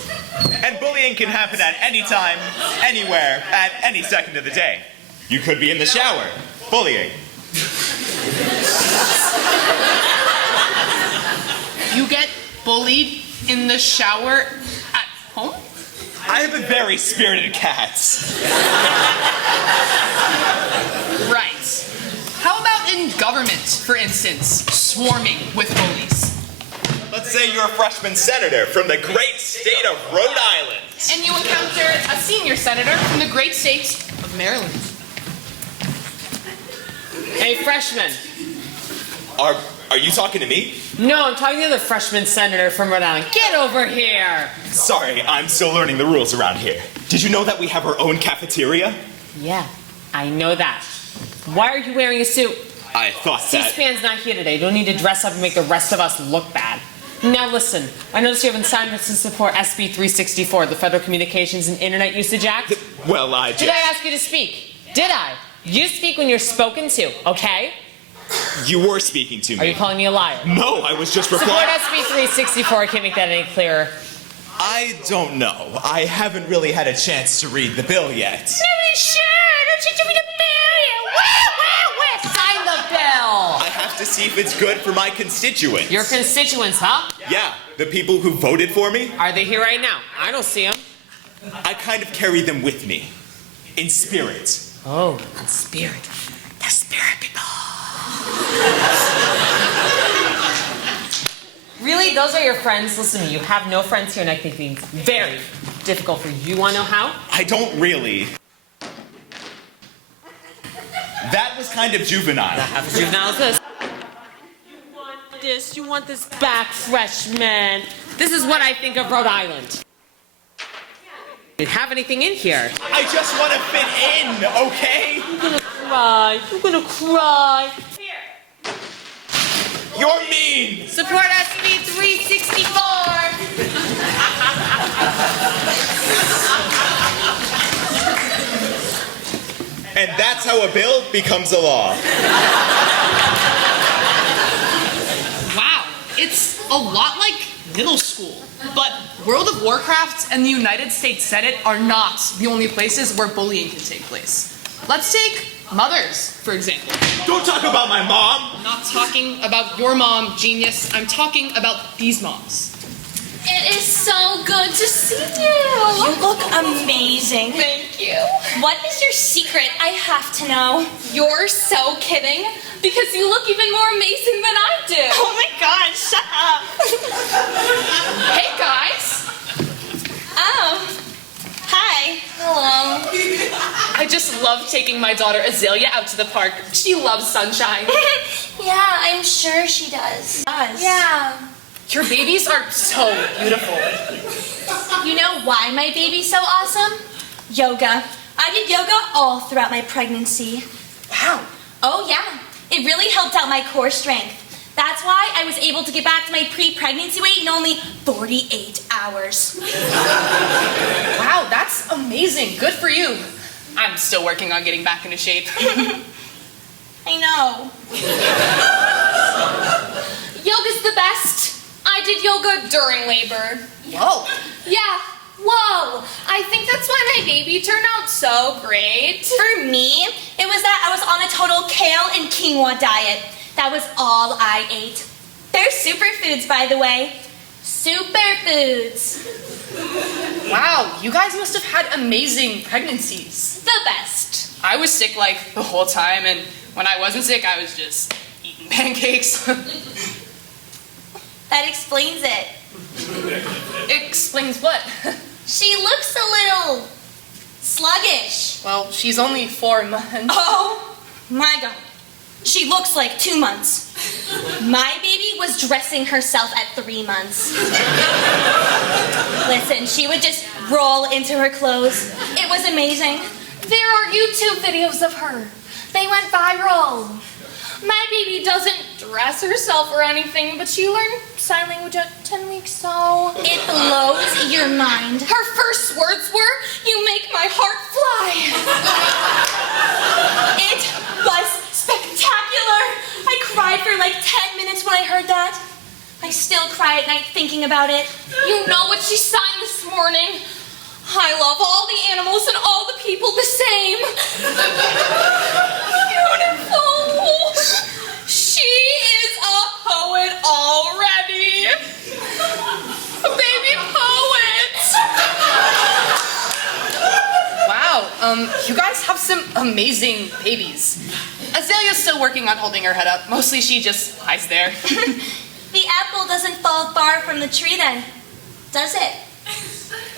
And bullying can happen at any time, anywhere, at any second of the day. You could be in the shower, bullying. You get bullied in the shower at home? I have a very spirited cat. Right. How about in government, for instance, swarming with bullies? Let's say you're a freshman senator from the great state of Rhode Island. And you encounter a senior senator from the great state of Maryland. Hey, freshman. Are you talking to me? No, I'm talking to the freshman senator from Rhode Island. Get over here! Sorry, I'm still learning the rules around here. Did you know that we have our own cafeteria? Yeah, I know that. Why are you wearing a suit? I thought that. C-SPAN's not here today. Don't need to dress up and make the rest of us look bad. Now listen, I noticed you haven't signed up to support SB 364, the Federal Communications and Internet Usage Act. Well, I just... Did I ask you to speak? Did I? You speak when you're spoken to, okay? You were speaking to me. Are you calling me a liar? No, I was just Support replying. SB 364, I can't make that any clearer. I don't know. I haven't really had a chance to read the bill yet. Nobody sure! Don't you do me the bill here? Sign the bill! I have to see if it's good for my constituents. Your constituents, huh? Yeah, the people who voted for me. Are they here right now? I don't see them. I kind of carry them with me. In spirit. Oh, in spirit. They're spirit people. Really? Those are your friends? Listen, you have no friends here, and I think it's very difficult for you. You want to know how? I don't really. That was kind of juvenile. Not half as juvenile as this. You want this back, freshman. This is what I think of Rhode Island. You didn't have anything in here. I just want to fit in, okay? You're gonna cry. You're gonna cry. You're mean! Support SB 364! And that's how a bill becomes a law. Wow, it's a lot like middle school. But World of Warcraft and the United States Senate are not the only places where bullying can take place. Let's take mothers, for example. Don't talk about my mom! I'm not talking about your mom, genius. I'm talking about these moms. It is so good to see you. You look amazing. Thank you. What is your secret? I have to know. You're so kidding. Because you look even more amazing than I do. Oh my god, shut up. Hey, guys. Oh. Hi. Hello. I just love taking my daughter Azalea out to the park. She loves sunshine. Yeah, I'm sure she does. Yeah. Your babies are so beautiful. You know why my baby's so awesome? Yoga. I did yoga all throughout my pregnancy. Wow. Oh yeah. It really helped out my core strength. That's why I was able to get back to my pre-pregnancy weight in only 48 hours. Wow, that's amazing. Good for you. I'm still working on getting back into shape. I know. Yoga's the best. I did yoga during labor. Whoa. Yeah. Whoa. I think that's why my baby turned out so great. For me, it was that I was on a total kale and quinoa diet. That was all I ate. They're superfoods, by the way. Superfoods. Wow, you guys must have had amazing pregnancies. The best. I was sick like the whole time, and when I wasn't sick, I was just eating pancakes. That explains it. Explains what? She looks a little sluggish. Well, she's only 4 months. Oh, my God. She looks like 2 months. My baby was dressing herself at 3 months. Listen, she would just roll into her clothes. It was amazing. There are YouTube videos of her. They went viral. My baby doesn't dress herself or anything, but she learned sign language at 10 weeks, so... It blows your mind. Her first words were, "You make my heart fly." It was spectacular. I cried for like 10 minutes when I heard that. I still cry at night thinking about it. You know what she signed this morning? "I love all the animals and all the people the same." Beautiful. She is a poet already. A baby poet. Wow, you guys have some amazing babies. Azalea's still working on holding her head up. Mostly she just lies there. The apple doesn't fall far from the tree then, does it?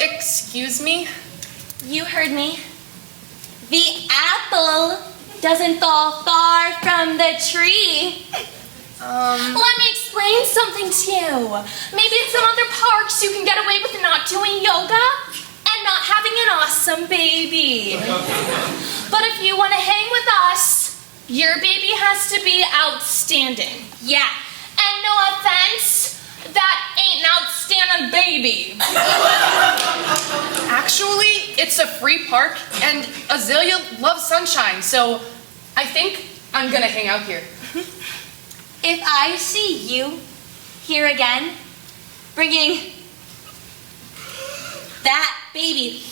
Excuse me? You heard me. The apple doesn't fall far from the tree. Let me explain something to you. Maybe in some other parks you can get away with not doing yoga and not having an awesome baby. But if you want to hang with us, your baby has to be outstanding. Yeah. And no offense, that ain't an outstanding baby. Actually, it's a free park, and Azalea loves sunshine, so I think I'm gonna hang out here. If I see you here again, bringing that baby,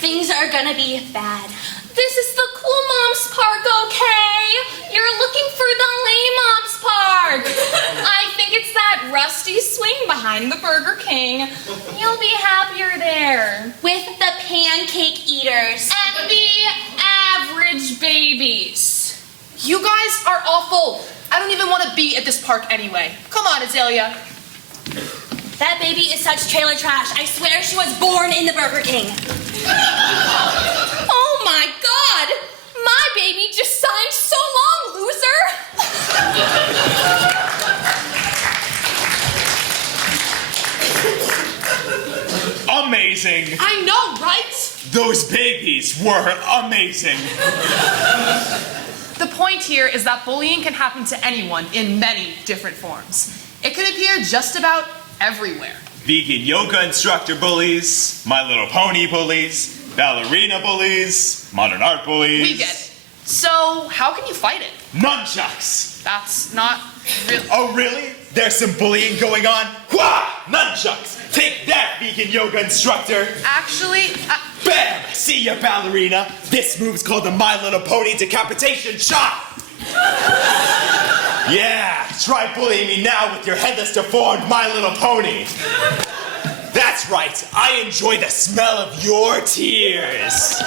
things are gonna be bad. This is the cool mom's park, okay? You're looking for the lame mom's park. I think it's that rusty swing behind the Burger King. You'll be happier there. With the pancake eaters. And the average babies. You guys are awful. I don't even want to be at this park anyway. Come on, Azalea. That baby is such trailer trash. I swear she was born in the Burger King. Oh my God! My baby just signed so long, loser! Amazing! I know, right? Those babies were amazing! The point here is that bullying can happen to anyone in many different forms. It could appear just about everywhere. Vegan yoga instructor bullies, My Little Pony bullies, ballerina bullies, modern art bullies. We get it. So, how can you fight it? Nunchucks! That's not real. Oh, really? There's some bullying going on? Wah! Nunchucks! Take that, vegan yoga instructor! Actually, Bam! See ya, ballerina! This move's called the My Little Pony decapitation shot! Yeah! Try bullying me now with your headless, deformed My Little Pony. That's right. I enjoy the smell of your tears.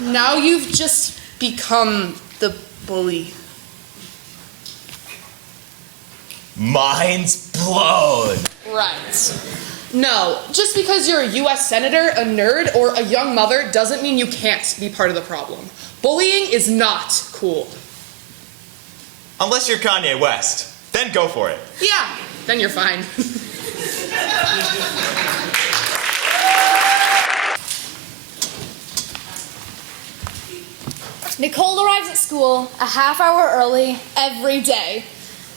Now you've just become the bully. Mind's blown. Right. No, just because you're a US Senator, a nerd, or a young mother doesn't mean you can't be part of the problem. Bullying is not cool. Unless you're Kanye West. Then go for it. Yeah, then you're fine. Nicole arrives at school a half hour early every day.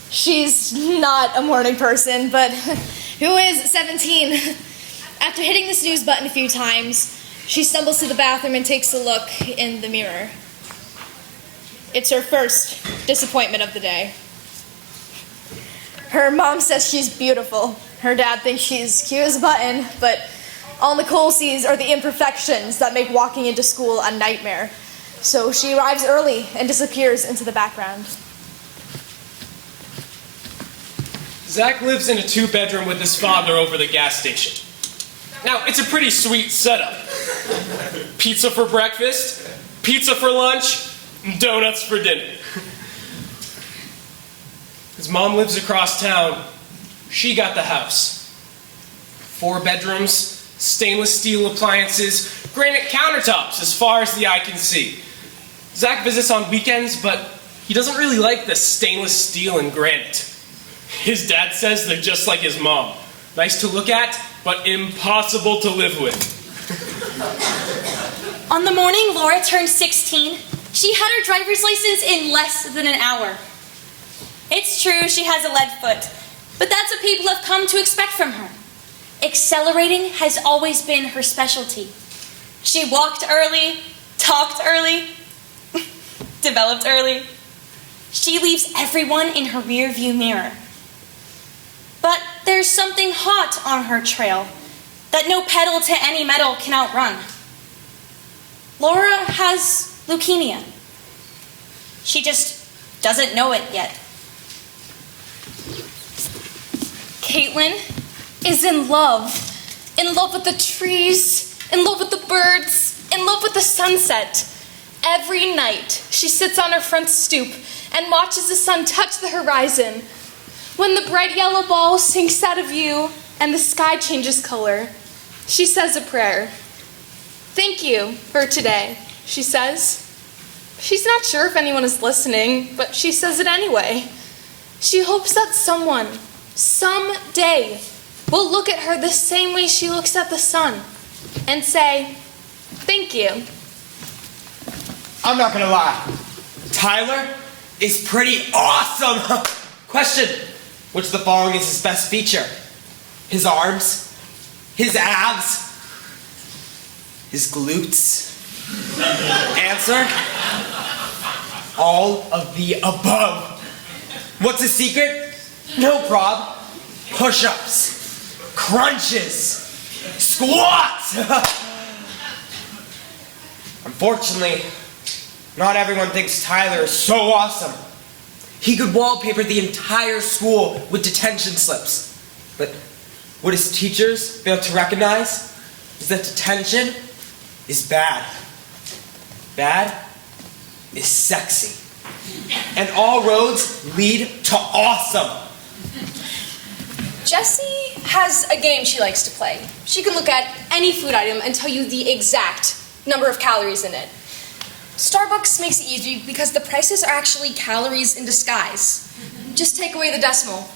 She's not a morning person, but who is 17? After hitting the snooze button a few times, she stumbles to the bathroom and takes a look in the mirror. It's her first disappointment of the day. Her mom says she's beautiful. Her dad thinks she's cute as a button, but all Nicole sees are the imperfections that make walking into school a nightmare. So she arrives early and disappears into the background. Zach lives in a 2-bedroom with his father over the gas station. Now, it's a pretty sweet setup. Pizza for breakfast, pizza for lunch, donuts for dinner. His mom lives across town. She got the house. 4 bedrooms, stainless steel appliances, granite countertops as far as the eye can see. Zach visits on weekends, but he doesn't really like the stainless steel and granite. His dad says they're just like his mom. Nice to look at, but impossible to live with. On the morning Laura turned 16, she had her driver's license in less than an hour. It's true she has a lead foot, but that's what people have come to expect from her. Accelerating has always been her specialty. She walked early, talked early, developed early. She leaves everyone in her rear view mirror. But there's something hot on her trail that no pedal to any metal can outrun. Laura has leukemia. She just doesn't know it yet. Caitlin is in love with the trees, in love with the birds, in love with the sunset. Every night, she sits on her front stoop and watches the sun touch the horizon. When the bright yellow ball sinks out of view and the sky changes color, she says a prayer. Thank you for today, she says. She's not sure if anyone is listening, but she says it anyway. She hopes that someone, someday, will look at her the same way she looks at the sun and say, thank you. I'm not gonna lie. Tyler is pretty awesome. Question, which of the following is his best feature? His arms? His abs? His glutes? Answer, all of the above. What's his secret? No prob. Push-ups, crunches, squats. Unfortunately, not everyone thinks Tyler is so awesome. He could wallpaper the entire school with detention slips. But what his teachers fail to recognize is that detention is bad. Bad is sexy. And all roads lead to awesome. Jessie has a game she likes to play. She can look at any food item and tell you the exact number of calories in it. Starbucks makes it easy because the prices are actually calories in disguise. Just take away the decimal.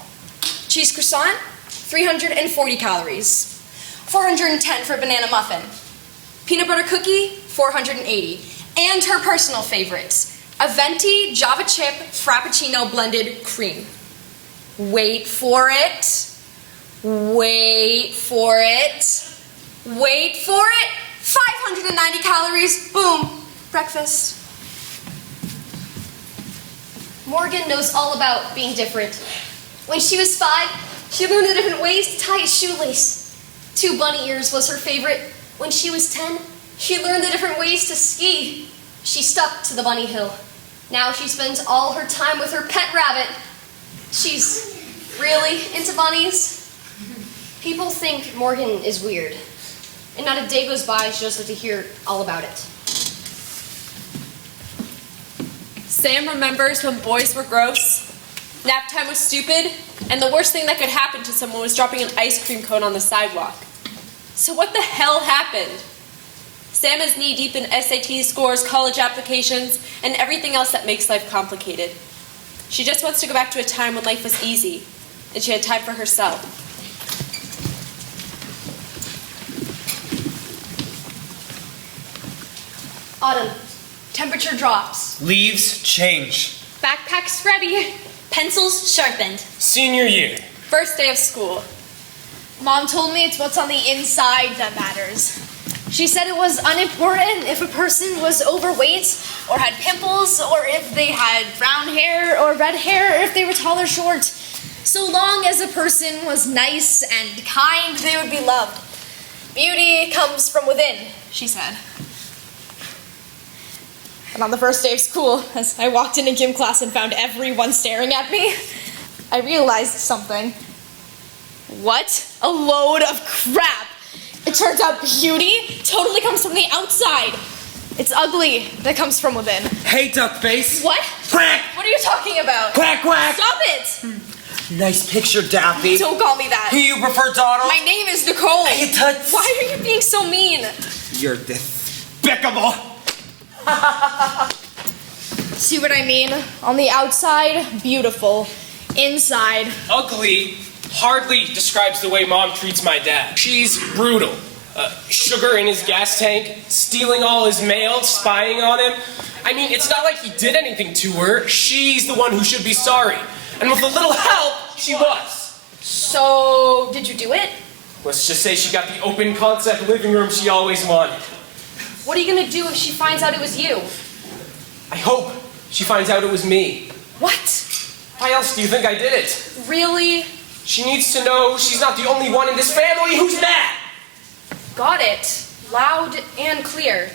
Cheese croissant, 340 calories. 410 for a banana muffin. Peanut butter cookie, 480. And her personal favorites, a venti Java chip Frappuccino blended cream. Wait for it. Wait for it. Wait for it. 590 calories. Boom. Breakfast. Morgan knows all about being different. When she was 5, she learned the different ways to tie a shoelace. 2 bunny ears was her favorite. When she was 10, she learned the different ways to ski. She stuck to the bunny hill. Now she spends all her time with her pet rabbit. She's really into bunnies. People think Morgan is weird. And not a day goes by she doesn't have to hear all about it. Sam remembers when boys were gross, nap time was stupid, and the worst thing that could happen to someone was dropping an ice cream cone on the sidewalk. So what the hell happened? Sam is knee-deep in SAT scores, college applications, and everything else that makes life complicated. She just wants to go back to a time when life was easy, and she had time for herself. Autumn. Temperature drops. Leaves change. Backpack's ready. Pencils sharpened. Senior year. First day of school. Mom told me it's what's on the inside that matters. She said it was unimportant if a person was overweight or had pimples or if they had brown hair or red hair or if they were tall or short. So long as a person was nice and kind, they would be loved. Beauty comes from within, she said. And on the first day of school, as I walked into gym class and found everyone staring at me, I realized something. What a load of crap! It turns out beauty totally comes from the outside. It's ugly that comes from within. Hey, duck face. What? Quack! What are you talking about? Quack, quack! Stop it! Nice picture, Daffy. Don't call me that. Who you prefer, Donald? My name is Nicole. Hey, toots. Why are you being so mean? You're despicable. See what I mean? On the outside, beautiful. Inside, Ugly hardly describes the way Mom treats my dad. She's brutal. Sugar in his gas tank, stealing all his mail, spying on him. I mean, it's not like he did anything to her. She's the one who should be sorry. And with a little help, she was. So, did you do it? Let's just say she got the open concept living room she always wanted. What are you gonna do if she finds out it was you? I hope she finds out it was me. What? Why else do you think I did it? Really? She needs to know she's not the only one in this family who's mad. Got it. Loud and clear.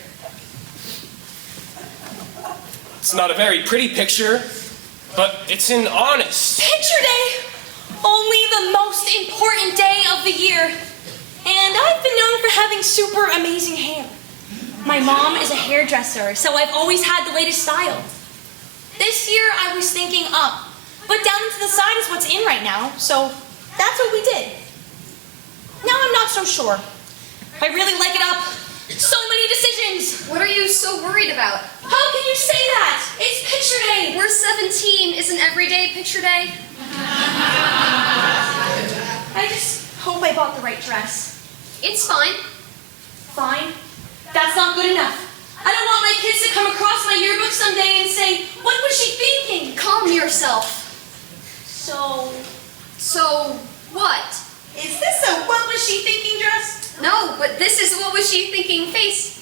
It's not a very pretty picture, but it's an honest. Picture day! Only the most important day of the year. And I've been known for having super amazing hair. My mom is a hairdresser, so I've always had the latest style. This year I was thinking up, but down to the side is what's in right now, so that's what we did. Now I'm not so sure. I really like it up. So many decisions. What are you so worried about? How can you say that? It's picture day. We're 17. Isn't every day picture day? I just hope I bought the right dress. It's fine. Fine. That's not good enough. I don't want my kids to come across my yearbook someday and say, what was she thinking? Calm yourself. So what? Is this a what was she thinking dress? No, but this is what was she thinking face.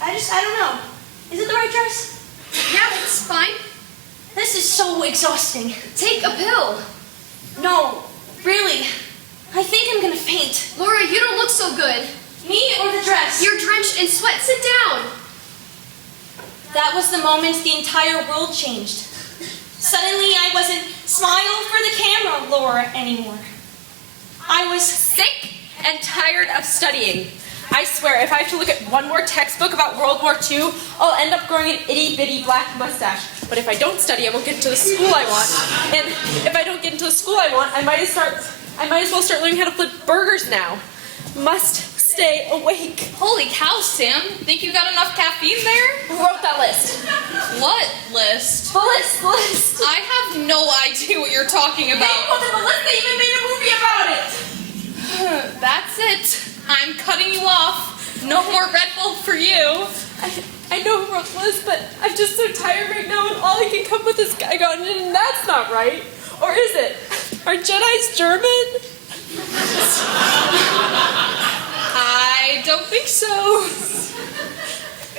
I don't know. Is it the right dress? Yeah, it's fine. This is so exhausting. Take a pill. No, really. I think I'm gonna faint. Laura, you don't look so good. Me or the dress? You're drenched in sweat. Sit down. That was the moment the entire world changed. Suddenly I wasn't smile for the camera Laura anymore. I was Sick and tired of studying. I swear, if I have to look at one more textbook about World War II, I'll end up growing an itty-bitty black mustache. But if I don't study, I won't get into the school I want. And if I don't get into the school I want, I might as well start learning how to flip burgers now. Must stay awake. Holy cow, Sam. Think you got enough caffeine there? Who wrote that list? What list? The list. I have no idea what you're talking about. They put the list, they even made a movie about it. That's it. I'm cutting you off. No more Red Bull for you. I know who wrote the list, but I'm just so tired right now, and all I can come with is Gaigon, and that's not right. Or is it? Are Jedis German? I don't think so.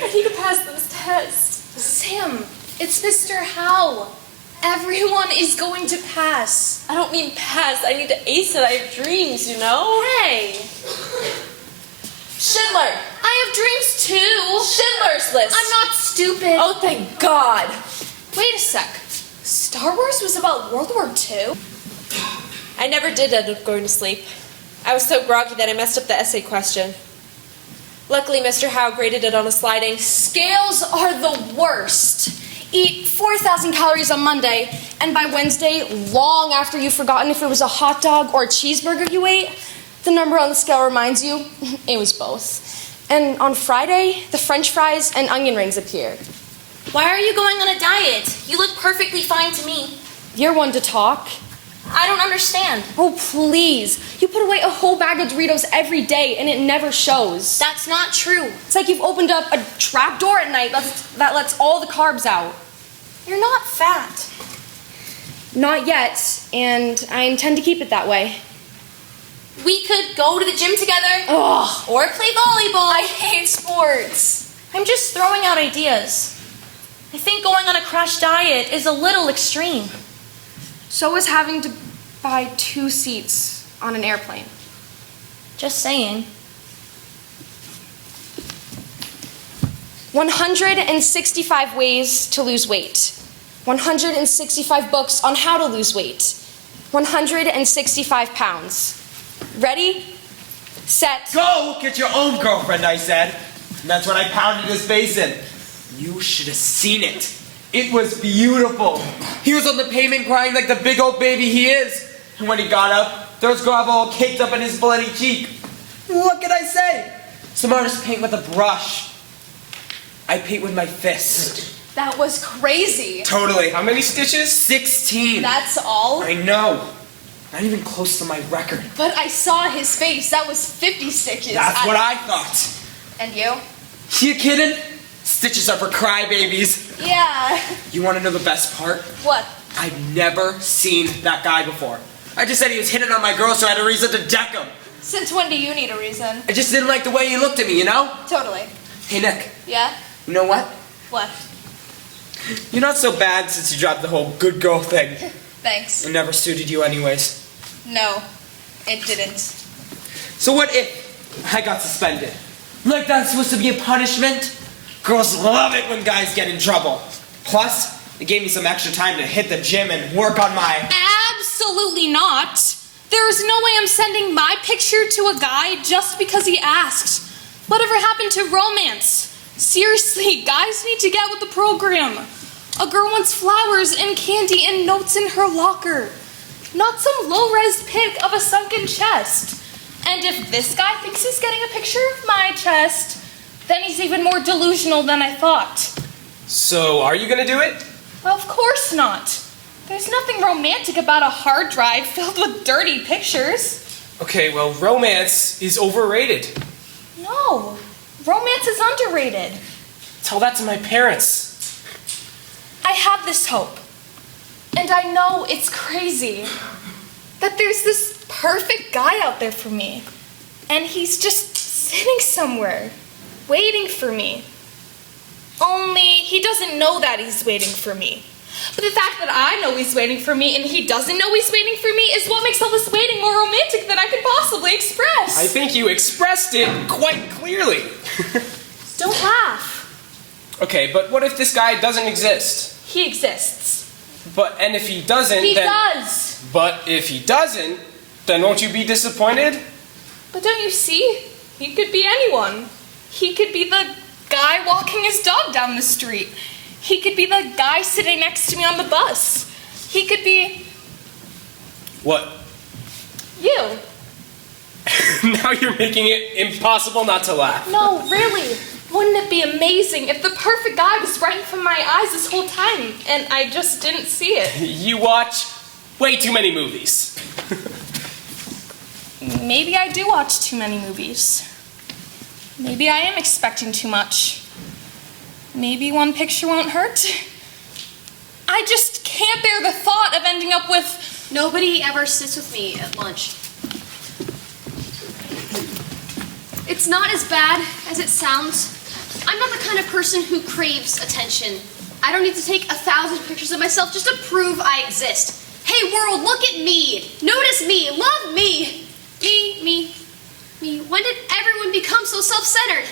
I need to pass this test. Sam, it's Mr. Howe. Everyone is going to pass. I don't mean pass. I need to ace it. I have dreams, you know? Hey! Schindler. I have dreams too. Schindler's List. I'm not stupid. Oh, thank God. Wait a sec. Star Wars was about World War II? I never did end up going to sleep. I was so groggy that I messed up the essay question. Luckily, Mr. Howe graded it on a sliding. Scales are the worst. Eat 4,000 calories on Monday, and by Wednesday, long after you've forgotten if it was a hot dog or a cheeseburger you ate, the number on the scale reminds you it was both. And on Friday, the French fries and onion rings appeared. Why are you going on a diet? You look perfectly fine to me. You're one to talk. I don't understand. Oh, please. You put away a whole bag of Doritos every day, and it never shows. That's not true. It's like you've opened up a trap door at night that lets all the carbs out. You're not fat. Not yet, and I intend to keep it that way. We could go to the gym together. Ugh. Or play volleyball. I hate sports. I'm just throwing out ideas. I think going on a crash diet is a little extreme. So is having to buy 2 seats on an airplane. Just saying. 165 ways to lose weight. 165 books on how to lose weight. 165 pounds. Ready? Set. Go get your own girlfriend, I said. And that's when I pounded his face in. You should have seen it. It was beautiful. He was on the pavement crying like the big old baby he is. And when he got up, there was gravel all caked up in his bloody cheek. What could I say? Some artists paint with a brush. I paint with my fist. That was crazy. Totally. How many stitches? 16. That's all? I know. Not even close to my record. But I saw his face. That was 50 stitches. That's what I thought. And you? You kidding? Stitches are for crybabies. Yeah. You want to know the best part? What? I've never seen that guy before. I just said he was hitting on my girl, so I had a reason to deck him. Since when do you need a reason? I just didn't like the way he looked at me, you know? Totally. Hey, Nick. Yeah? You know what? What? You're not so bad since you dropped the whole good girl thing. Thanks. It never suited you anyways. No, it didn't. So what if I got suspended? Like that's supposed to be a punishment? Girls love it when guys get in trouble. Plus, it gave me some extra time to hit the gym and work on my... Absolutely not. There is no way I'm sending my picture to a guy just because he asked. Whatever happened to romance? Seriously, guys need to get with the program. A girl wants flowers and candy and notes in her locker. Not some low-res pic of a sunken chest. And if this guy thinks he's getting a picture of my chest, then he's even more delusional than I thought. So, are you gonna do it? Of course not. There's nothing romantic about a hard drive filled with dirty pictures. Okay, well, romance is overrated. No, romance is underrated. Tell that to my parents. I have this hope. And I know it's crazy that there's this perfect guy out there for me. And he's just sitting somewhere, waiting for me. Only he doesn't know that he's waiting for me. But the fact that I know he's waiting for me and he doesn't know he's waiting for me is what makes all this waiting more romantic than I could possibly express. I think you expressed it quite clearly. Don't laugh. Okay, but what if this guy doesn't exist? He exists. And if he doesn't, He then... does. But if he doesn't, then won't you be disappointed? But don't you see? He could be anyone. He could be the guy walking his dog down the street. He could be the guy sitting next to me on the bus. He could be What? you. Now you're making it impossible not to laugh. No, really. Wouldn't it be amazing if the perfect guy was right in front of my eyes this whole time and I just didn't see it? You watch way too many movies. Maybe I do watch too many movies. Maybe I am expecting too much. Maybe one picture won't hurt. I just can't bear the thought of ending up with... Nobody ever sits with me at lunch. It's not as bad as it sounds. I'm not the kind of person who craves attention. I don't need to take 1,000 pictures of myself just to prove I exist. Hey world, look at me. Notice me. Love me. Me. When did everyone become so self-centered?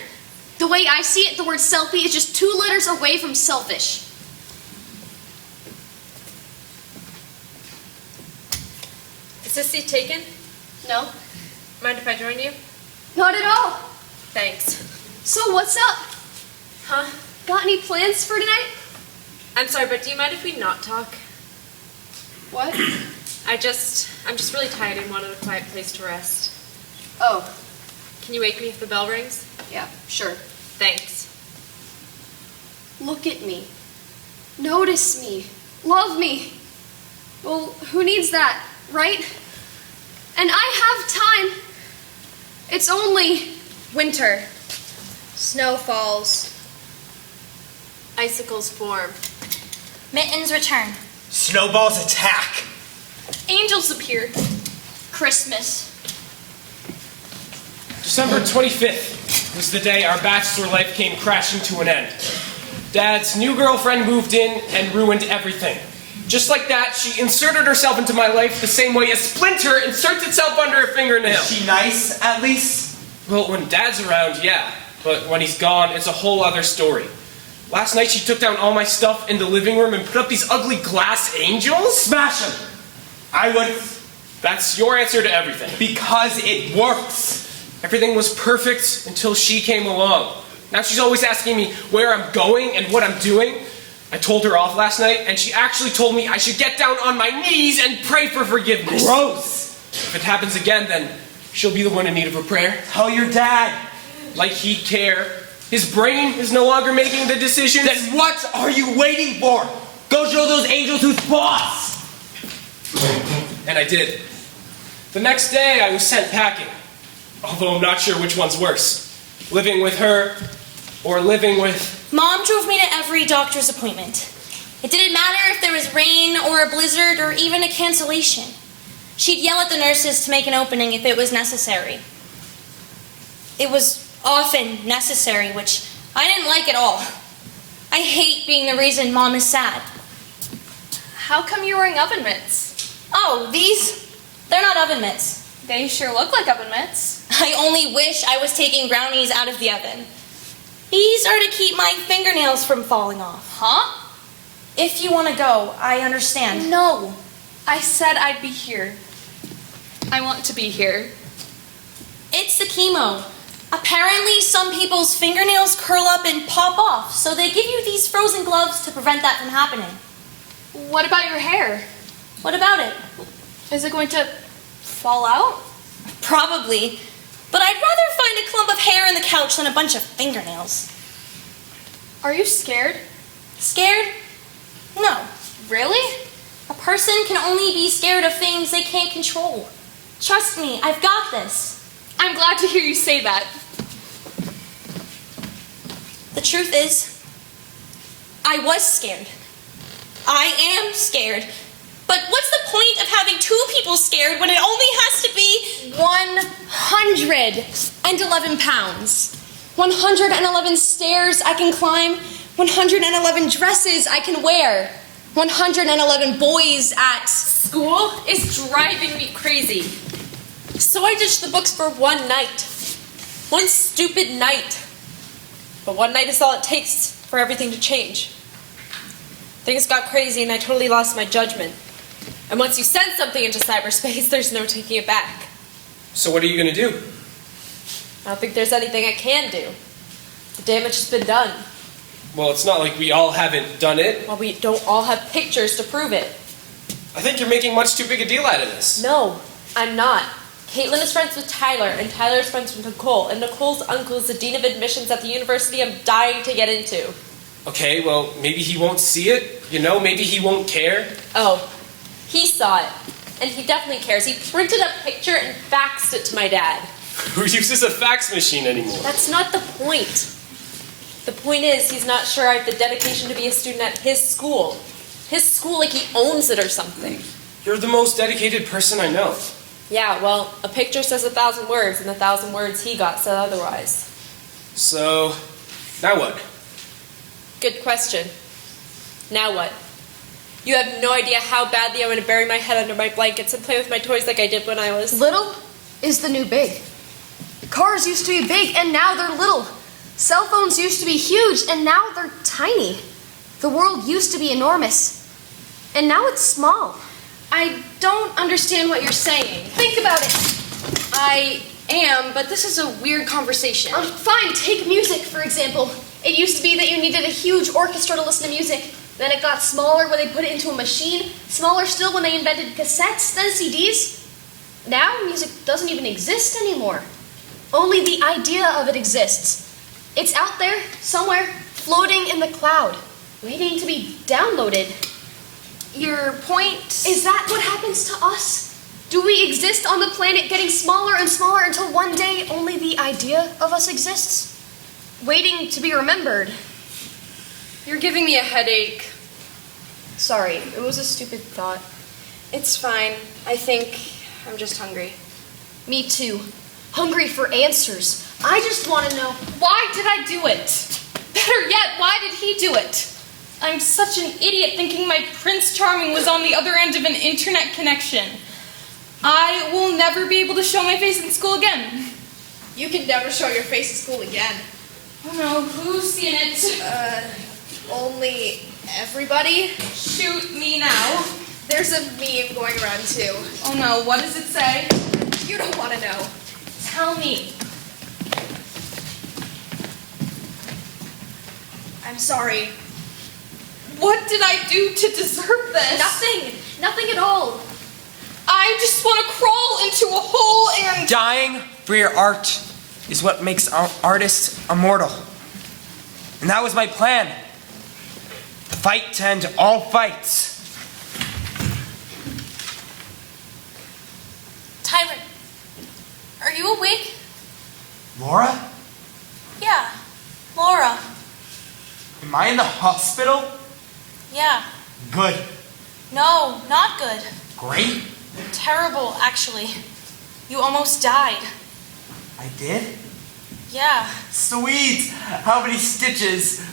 The way I see it, the word selfie is just 2 letters away from selfish. Is this seat taken? No. Mind if I join you? Not at all. Thanks. So what's up? Huh? Got any plans for tonight? I'm sorry, but do you mind if we not talk? What? I'm just really tired and wanted a quiet place to rest. Oh. Can you wake me if the bell rings? Yeah, sure. Thanks. Look at me. Notice me. Love me. Well, who needs that, right? And I have time. It's only Winter. Snow falls. Icicles form. Mittens return. Snowballs attack. Angels appear. Christmas. December 25th was the day our bachelor life came crashing to an end. Dad's new girlfriend moved in and ruined everything. Just like that, she inserted herself into my life the same way a splinter inserts itself under a fingernail. Is she nice, at least? Well, when Dad's around, yeah. But when he's gone, it's a whole other story. Last night, she took down all my stuff in the living room and put up these ugly glass angels? Smash them! I would. That's your answer to everything. Because it works. Everything was perfect until she came along. Now she's always asking me where I'm going and what I'm doing. I told her off last night, and she actually told me I should get down on my knees and pray for forgiveness. Gross. If it happens again, then she'll be the one in need of a prayer. Tell your dad. Like he'd care. His brain is no longer making the decisions. Then what are you waiting for? Go show those angels who's boss. And I did. The next day, I was sent packing. Although I'm not sure which one's worse. Living with her or living with... Mom drove me to every doctor's appointment. It didn't matter if there was rain or a blizzard or even a cancellation. She'd yell at the nurses to make an opening if it was necessary. It was often necessary, which I didn't like at all. I hate being the reason Mom is sad. How come you're wearing oven mitts? Oh, they're not oven mitts. They sure look like oven mitts. I only wish I was taking brownies out of the oven. These are to keep my fingernails from falling off. Huh? If you want to go, I understand. No. I said I'd be here. I want to be here. It's the chemo. Apparently, some people's fingernails curl up and pop off, so they give you these frozen gloves to prevent that from happening. What about your hair? What about it? Is it going to fall out? Probably. But I'd rather find a clump of hair in the couch than a bunch of fingernails. Are you scared? Scared? No. Really? A person can only be scared of things they can't control. Trust me, I've got this. I'm glad to hear you say that. The truth is, I was scared. I am scared. But what's the point of having two people scared when it only has to be 111 pounds? 111 stairs I can climb. 111 dresses I can wear. 111 boys at School is driving me crazy. So I ditched the books for one night. One stupid night. But one night is all it takes for everything to change. Things got crazy and I totally lost my judgment. And once you send something into cyberspace, there's no taking it back. So what are you going to do? I don't think there's anything I can do. The damage has been done. Well, it's not like we all haven't done it. Well, we don't all have pictures to prove it. I think you're making much too big a deal out of this. No, I'm not. Caitlin is friends with Tyler, and Tyler is friends with Nicole, and Nicole's uncle is the dean of admissions at the university I'm dying to get into. Okay, well, maybe he won't see it. You know, maybe he won't care. Oh, he saw it. And he definitely cares. He printed a picture and faxed it to my dad. Who uses a fax machine anymore? That's not the point. The point is, he's not sure I have the dedication to be a student at his school. His school like he owns it or something. You're the most dedicated person I know. Yeah, well, a picture says 1,000 words, and the 1,000 words he got said otherwise. So, now what? Good question. Now what? You have no idea how badly I want to bury my head under my blankets and play with my toys like I did when I was... Little is the new big. Cars used to be big, and now they're little. Cell phones used to be huge, and now they're tiny. The world used to be enormous, and now it's small. I don't understand what you're saying. Think about it. I am, but this is a weird conversation. Fine, take music, for example. It used to be that you needed a huge orchestra to listen to music. Then it got smaller when they put it into a machine. Smaller still when they invented cassettes, then CDs. Now, music doesn't even exist anymore. Only the idea of it exists. It's out there, somewhere, floating in the cloud, waiting to be downloaded. Your point? Is that what happens to us? Do we exist on the planet getting smaller and smaller until one day only the idea of us exists? Waiting to be remembered. You're giving me a headache. Sorry, it was a stupid thought. It's fine. I think I'm just hungry. Me too. Hungry for answers. I just want to know. Why did I do it? Better yet, why did he do it? I'm such an idiot thinking my Prince Charming was on the other end of an internet connection. I will never be able to show my face in school again. You can never show your face in school again. Oh no, who's seen it? Only everybody? Shoot me now. There's a meme going around too. Oh no, what does it say? You don't want to know. Tell me. I'm sorry. What did I do to deserve this? Nothing. Nothing at all. I just want to crawl into a hole and... Dying for your art is what makes artists immortal. And that was my plan. The fight to end all fights. Tyler, are you awake? Laura? Yeah, Laura. Am I in the hospital? Yeah. Good. No, not good. Great. Terrible, actually. You almost died. I did? Yeah. Sweet. How many stitches?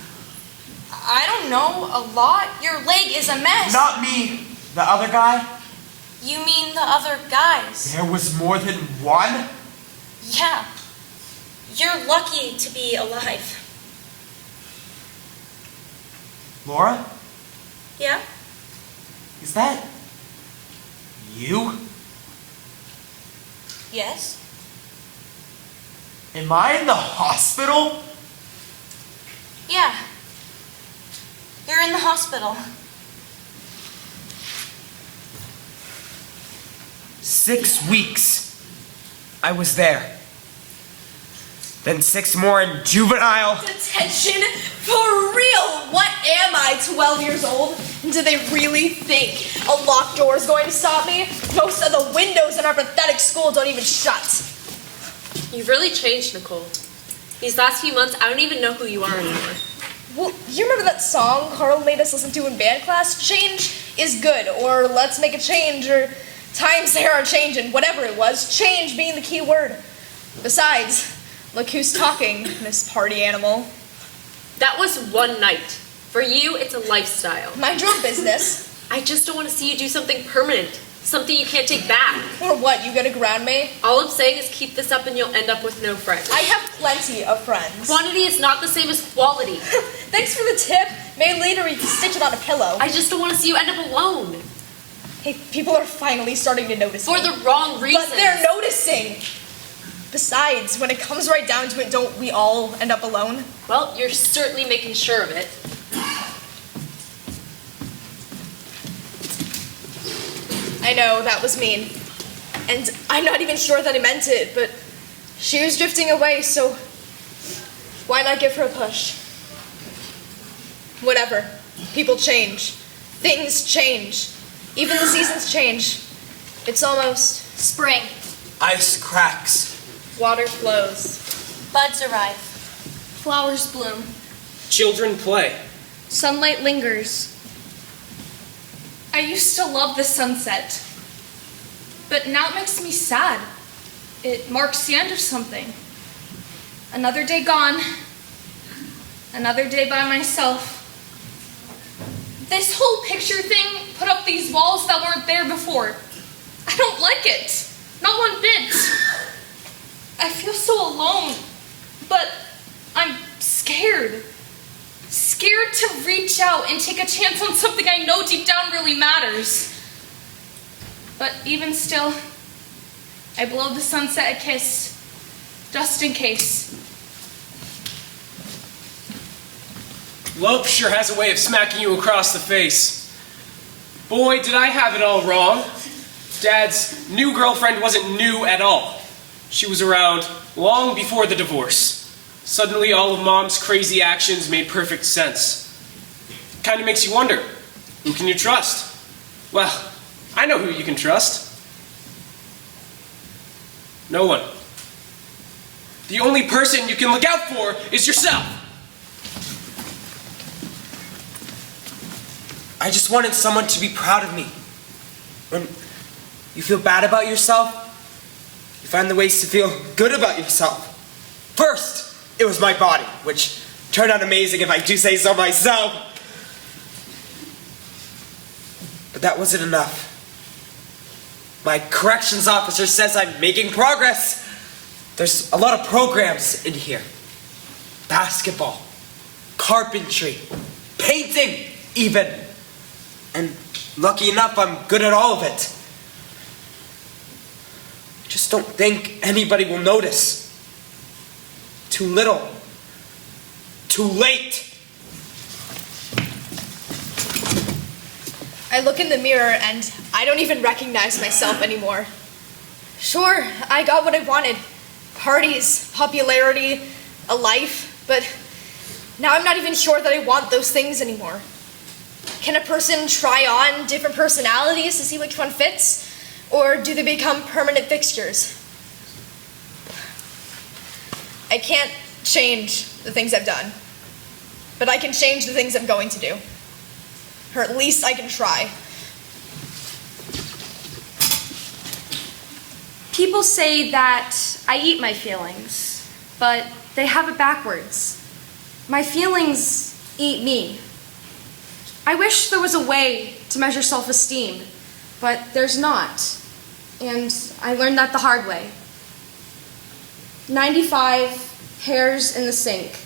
I don't know, a lot. Your leg is a mess. Not me. The other guy? You mean the other guys? There was more than one? Yeah. You're lucky to be alive. Laura? Yeah? Is that you? Yes? Am I in the hospital? Yeah. You're in the hospital. 6 weeks. I was there. Then 6 more in juvenile. Detention? For real? What am I, 12 years old? Do they really think a locked door is going to stop me? Most of the windows in our pathetic school don't even shut. You've really changed, Nicole. These last few months, I don't even know who you are anymore. Well, you remember that song Carl made us listen to in band class? Change is good, or let's make a change, or times they are changing, whatever it was, change being the key word. Besides, look who's talking, Miss Party Animal. That was one night. For you, it's a lifestyle. Mind your own business. I just don't want to see you do something permanent. Something you can't take back. Or what, you gonna ground me? All I'm saying is keep this up and you'll end up with no friends. I have plenty of friends. Quantity is not the same as quality. Thanks for the tip. Maybe later we can stitch it on a pillow. I just don't want to see you end up alone. Hey, people are finally starting to notice For me. the wrong reasons. But they're noticing. Besides, when it comes right down to it, don't we all end up alone? Well, you're certainly making sure of it. I know, that was mean. And I'm not even sure that I meant it, but she was drifting away, so why not give her a push? Whatever. People change. Things change. Even the seasons change. It's almost spring. Ice cracks. Water flows. Buds arrive. Flowers bloom. Children play. Sunlight lingers. I used to love the sunset, but now it makes me sad. It marks the end of something. Another day gone. Another day by myself. This whole picture thing put up these walls that weren't there before. I don't like it. Not one bit. I feel so alone, but I'm scared. Scared to reach out and take a chance on something I know deep down really matters. But even still, I blow the sunset a kiss, just in case. Love sure has a way of smacking you across the face. Boy, did I have it all wrong. Dad's new girlfriend wasn't new at all. She was around long before the divorce. Suddenly, all of Mom's crazy actions made perfect sense. Kind of makes you wonder, who can you trust? Well, I know who you can trust. No one. The only person you can look out for is yourself. I just wanted someone to be proud of me. When you feel bad about yourself, you find the ways to feel good about yourself. First, it was my body, which turned out amazing if I do say so myself. But that wasn't enough. My corrections officer says I'm making progress. There's a lot of programs in here. Basketball, carpentry, painting even. And lucky enough, I'm good at all of it. I just don't think anybody will notice. Too little. Too late. I look in the mirror and I don't even recognize myself anymore. Sure, I got what I wanted. Parties, popularity, a life, but now I'm not even sure that I want those things anymore. Can a person try on different personalities to see which one fits? Or do they become permanent fixtures? I can't change the things I've done, but I can change the things I'm going to do. Or at least I can try. People say that I eat my feelings, but they have it backwards. My feelings eat me. I wish there was a way to measure self-esteem, but there's not. And I learned that the hard way. 95 hairs in the sink.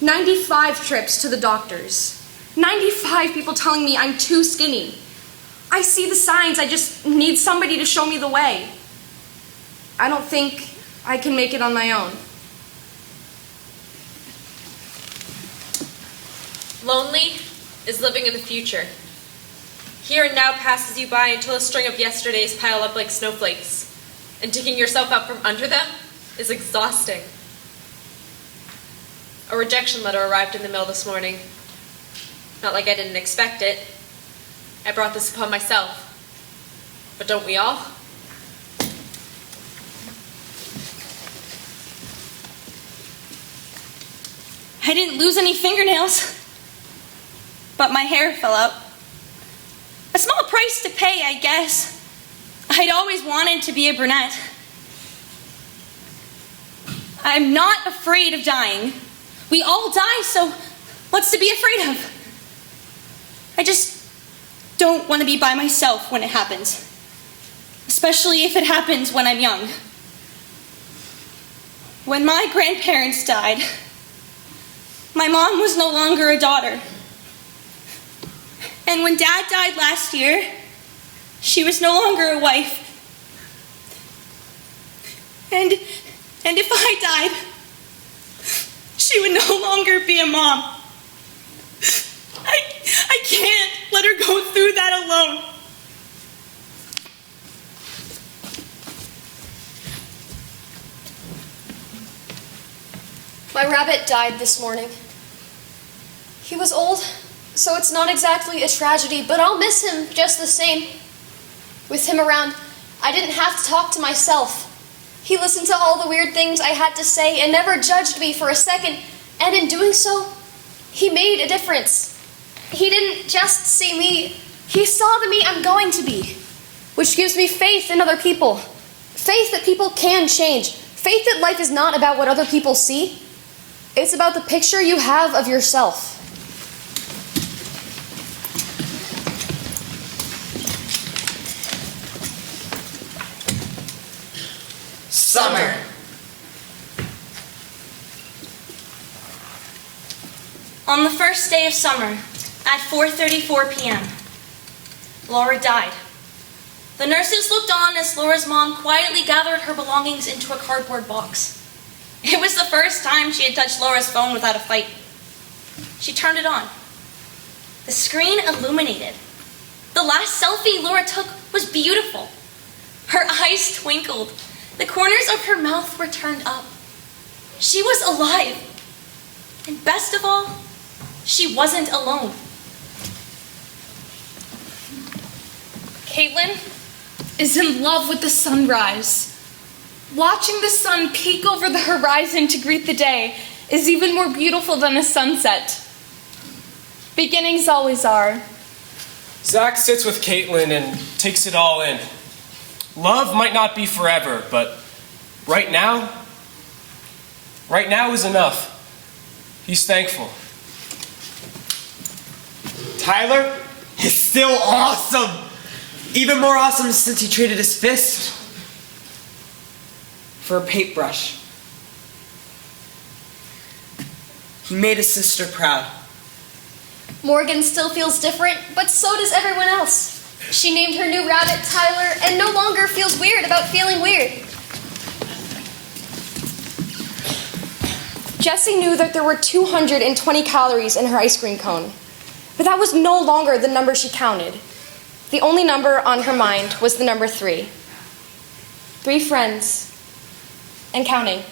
95 trips to the doctors. 95 people telling me I'm too skinny. I see the signs, I just need somebody to show me the way. I don't think I can make it on my own. Lonely is living in the future. Here and now passes you by until a string of yesterdays pile up like snowflakes, and digging yourself up from under them is exhausting. A rejection letter arrived in the mail this morning. Not like I didn't expect it. I brought this upon myself. But don't we all? I didn't lose any fingernails, but my hair fell out. A small price to pay, I guess. I'd always wanted to be a brunette. I'm not afraid of dying. We all die, so what's to be afraid of? I just don't want to be by myself when it happens. Especially if it happens when I'm young. When my grandparents died, my mom was no longer a daughter. And when Dad died last year, she was no longer a wife. And if I died, she would no longer be a mom. I can't let her go through that alone. My rabbit died this morning. He was old, so it's not exactly a tragedy, but I'll miss him just the same. With him around, I didn't have to talk to myself. He listened to all the weird things I had to say and never judged me for a second, and in doing so, he made a difference. He didn't just see me, he saw the me I'm going to be, which gives me faith in other people. Faith that people can change. Faith that life is not about what other people see. It's about the picture you have of yourself. Summer. On the first day of summer, at 4:34 p.m., Laura died. The nurses looked on as Laura's mom quietly gathered her belongings into a cardboard box. It was the first time she had touched Laura's phone without a fight. She turned it on. The screen illuminated. The last selfie Laura took was beautiful. Her eyes twinkled. The corners of her mouth were turned up. She was alive. And best of all, she wasn't alone. Caitlin is in love with the sunrise. Watching the sun peek over the horizon to greet the day is even more beautiful than a sunset. Beginnings always are. Zach sits with Caitlin and takes it all in. Love might not be forever, but right now is enough. He's thankful. Tyler is still awesome. Even more awesome since he traded his fist for a paintbrush. He made his sister proud. Morgan still feels different, but so does everyone else. She named her new rabbit Tyler and no longer feels weird about feeling weird. Jessie knew that there were 220 calories in her ice cream cone, but that was no longer the number she counted. The only number on her mind was the number 3. 3 friends, and counting.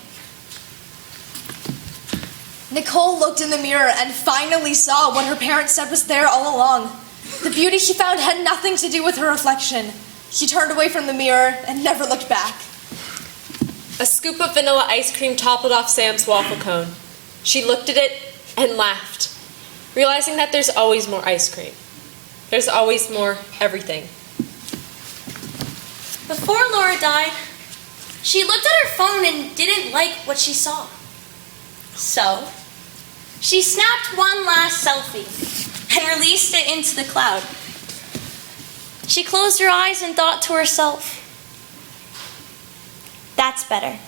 Nicole looked in the mirror and finally saw what her parents said was there all along. The beauty she found had nothing to do with her reflection. She turned away from the mirror and never looked back. A scoop of vanilla ice cream toppled off Sam's waffle cone. She looked at it and laughed, realizing that there's always more ice cream. There's always more everything. Before Laura died, she looked at her phone and didn't like what she saw. So, she snapped one last selfie and released it into the cloud. She closed her eyes and thought to herself, "That's better."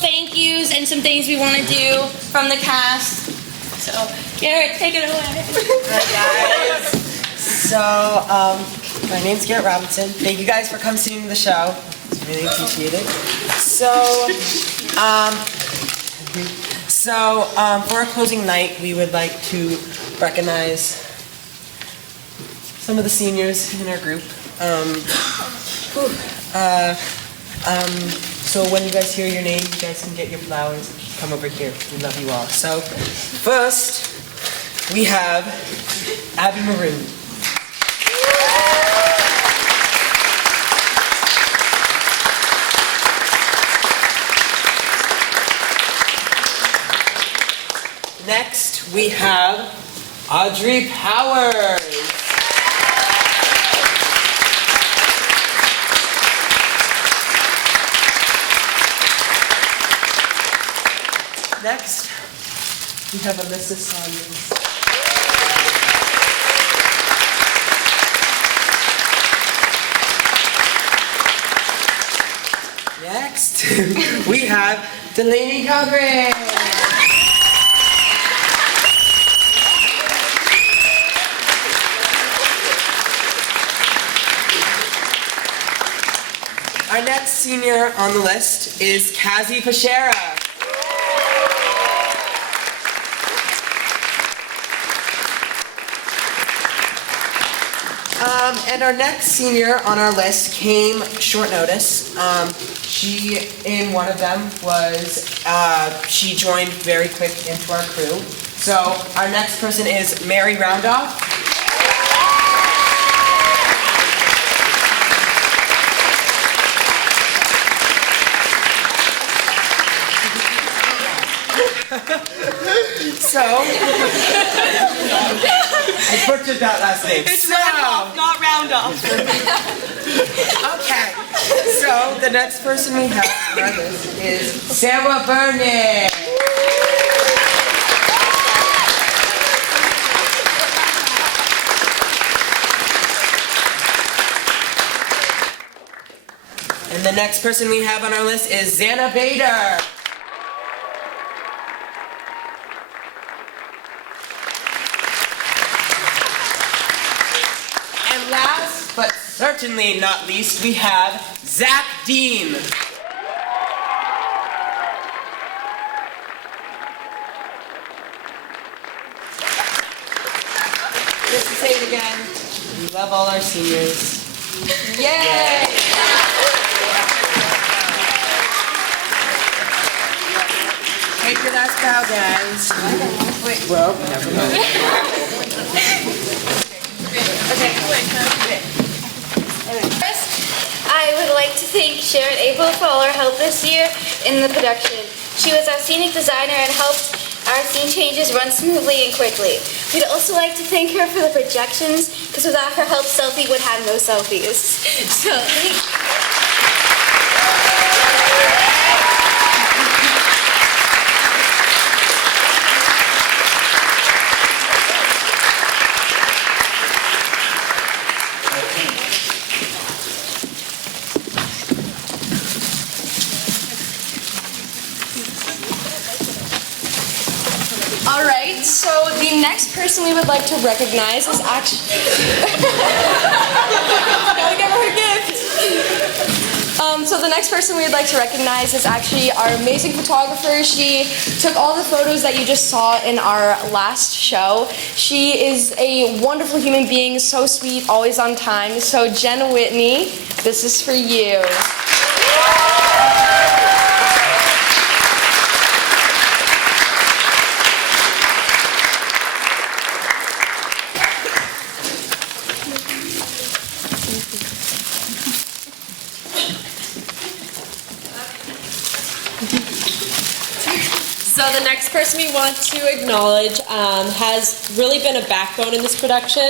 Thank yous and some things we want to do from the cast. So, Garrett, take it away. Hi guys. So, my name's Garrett Robinson. Thank you guys for coming to the show. It's really appreciated. For our closing night, we would like to recognize some of the seniors in our group. So when you guys hear your name, you guys can get your flowers. Come over here. We love you all. So first, we have Abby Maroon. Next, we have Audrey Powers. Next, we have Alyssa Saunders. Next, we have Delaney Cochran. Our next senior on the list is Kazi Pashera. And our next senior on our list came short notice. In one of them she joined very quick into our crew. So our next person is Mary Roundoff. So, I butchered that last name. It's Roundoff, not Roundoff. Okay, so the next person we have on our list is Sarah Burnett. And the next person we have on our list is Xana Bader. And last, but certainly not least, we have Zach Dean. Just to say it again, we love all our seniors. Yay! Take your last bow, guys. Wait. Well, never mind. I would like to thank Sharon Abel for all her help this year in the production. She was our scenic designer and helped our scene changes run smoothly and quickly. We'd also like to thank her for the projections, because without her help, Selfie would have no selfies. So, thank you. All right, so the next person we would like to recognize is actually... Gotta give her a gift! So the next person we'd like to recognize is actually our amazing photographer. She took all the photos that you just saw in our last show. She is a wonderful human being, so sweet, always on time. So Jen Whitney, this is for you. So the next person we want to acknowledge has really been a backbone in this production.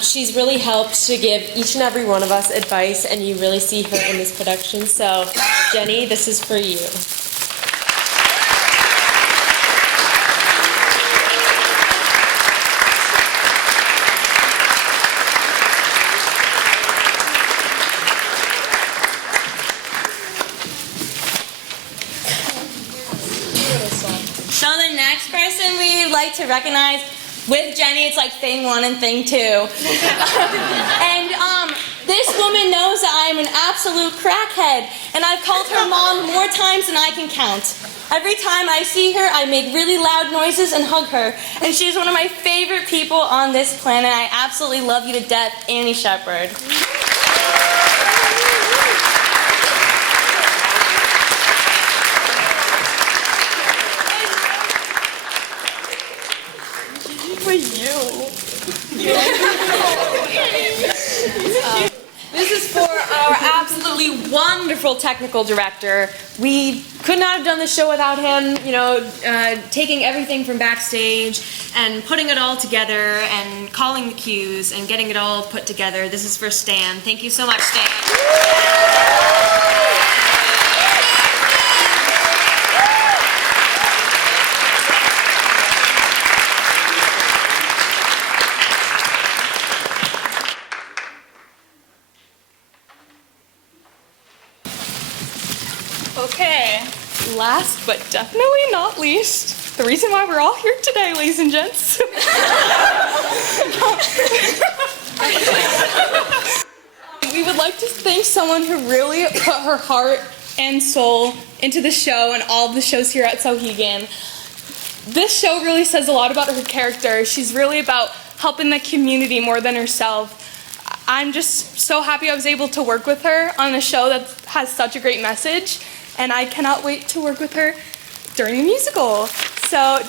She's really helped to give each and every one of us advice, and you really see her in this production. So, Jenny, this is for you. So the next person we'd like to recognize, with Jenny, it's like thing one and thing two. And this woman knows that I'm an absolute crackhead, and I've called her mom more times than I can count. Every time I see her, I make really loud noises and hug her, and she's one of my favorite people on this planet. I absolutely love you to death, Annie Shepard. For you. This is for our absolutely wonderful technical director. We could not have done the show without him, taking everything from backstage and putting it all together and calling the cues and getting it all put together. This is for Stan. Thank you so much, Stan. Okay, last but definitely not least, the reason why we're all here today, ladies and gents. We would like to thank someone who really put her heart and soul into the show and all of the shows here at Sohegan. This show really says a lot about her character. She's really about helping the community more than herself. I'm just so happy I was able to work with her on a show that has such a great message, and I cannot wait to work with her during the musical. So,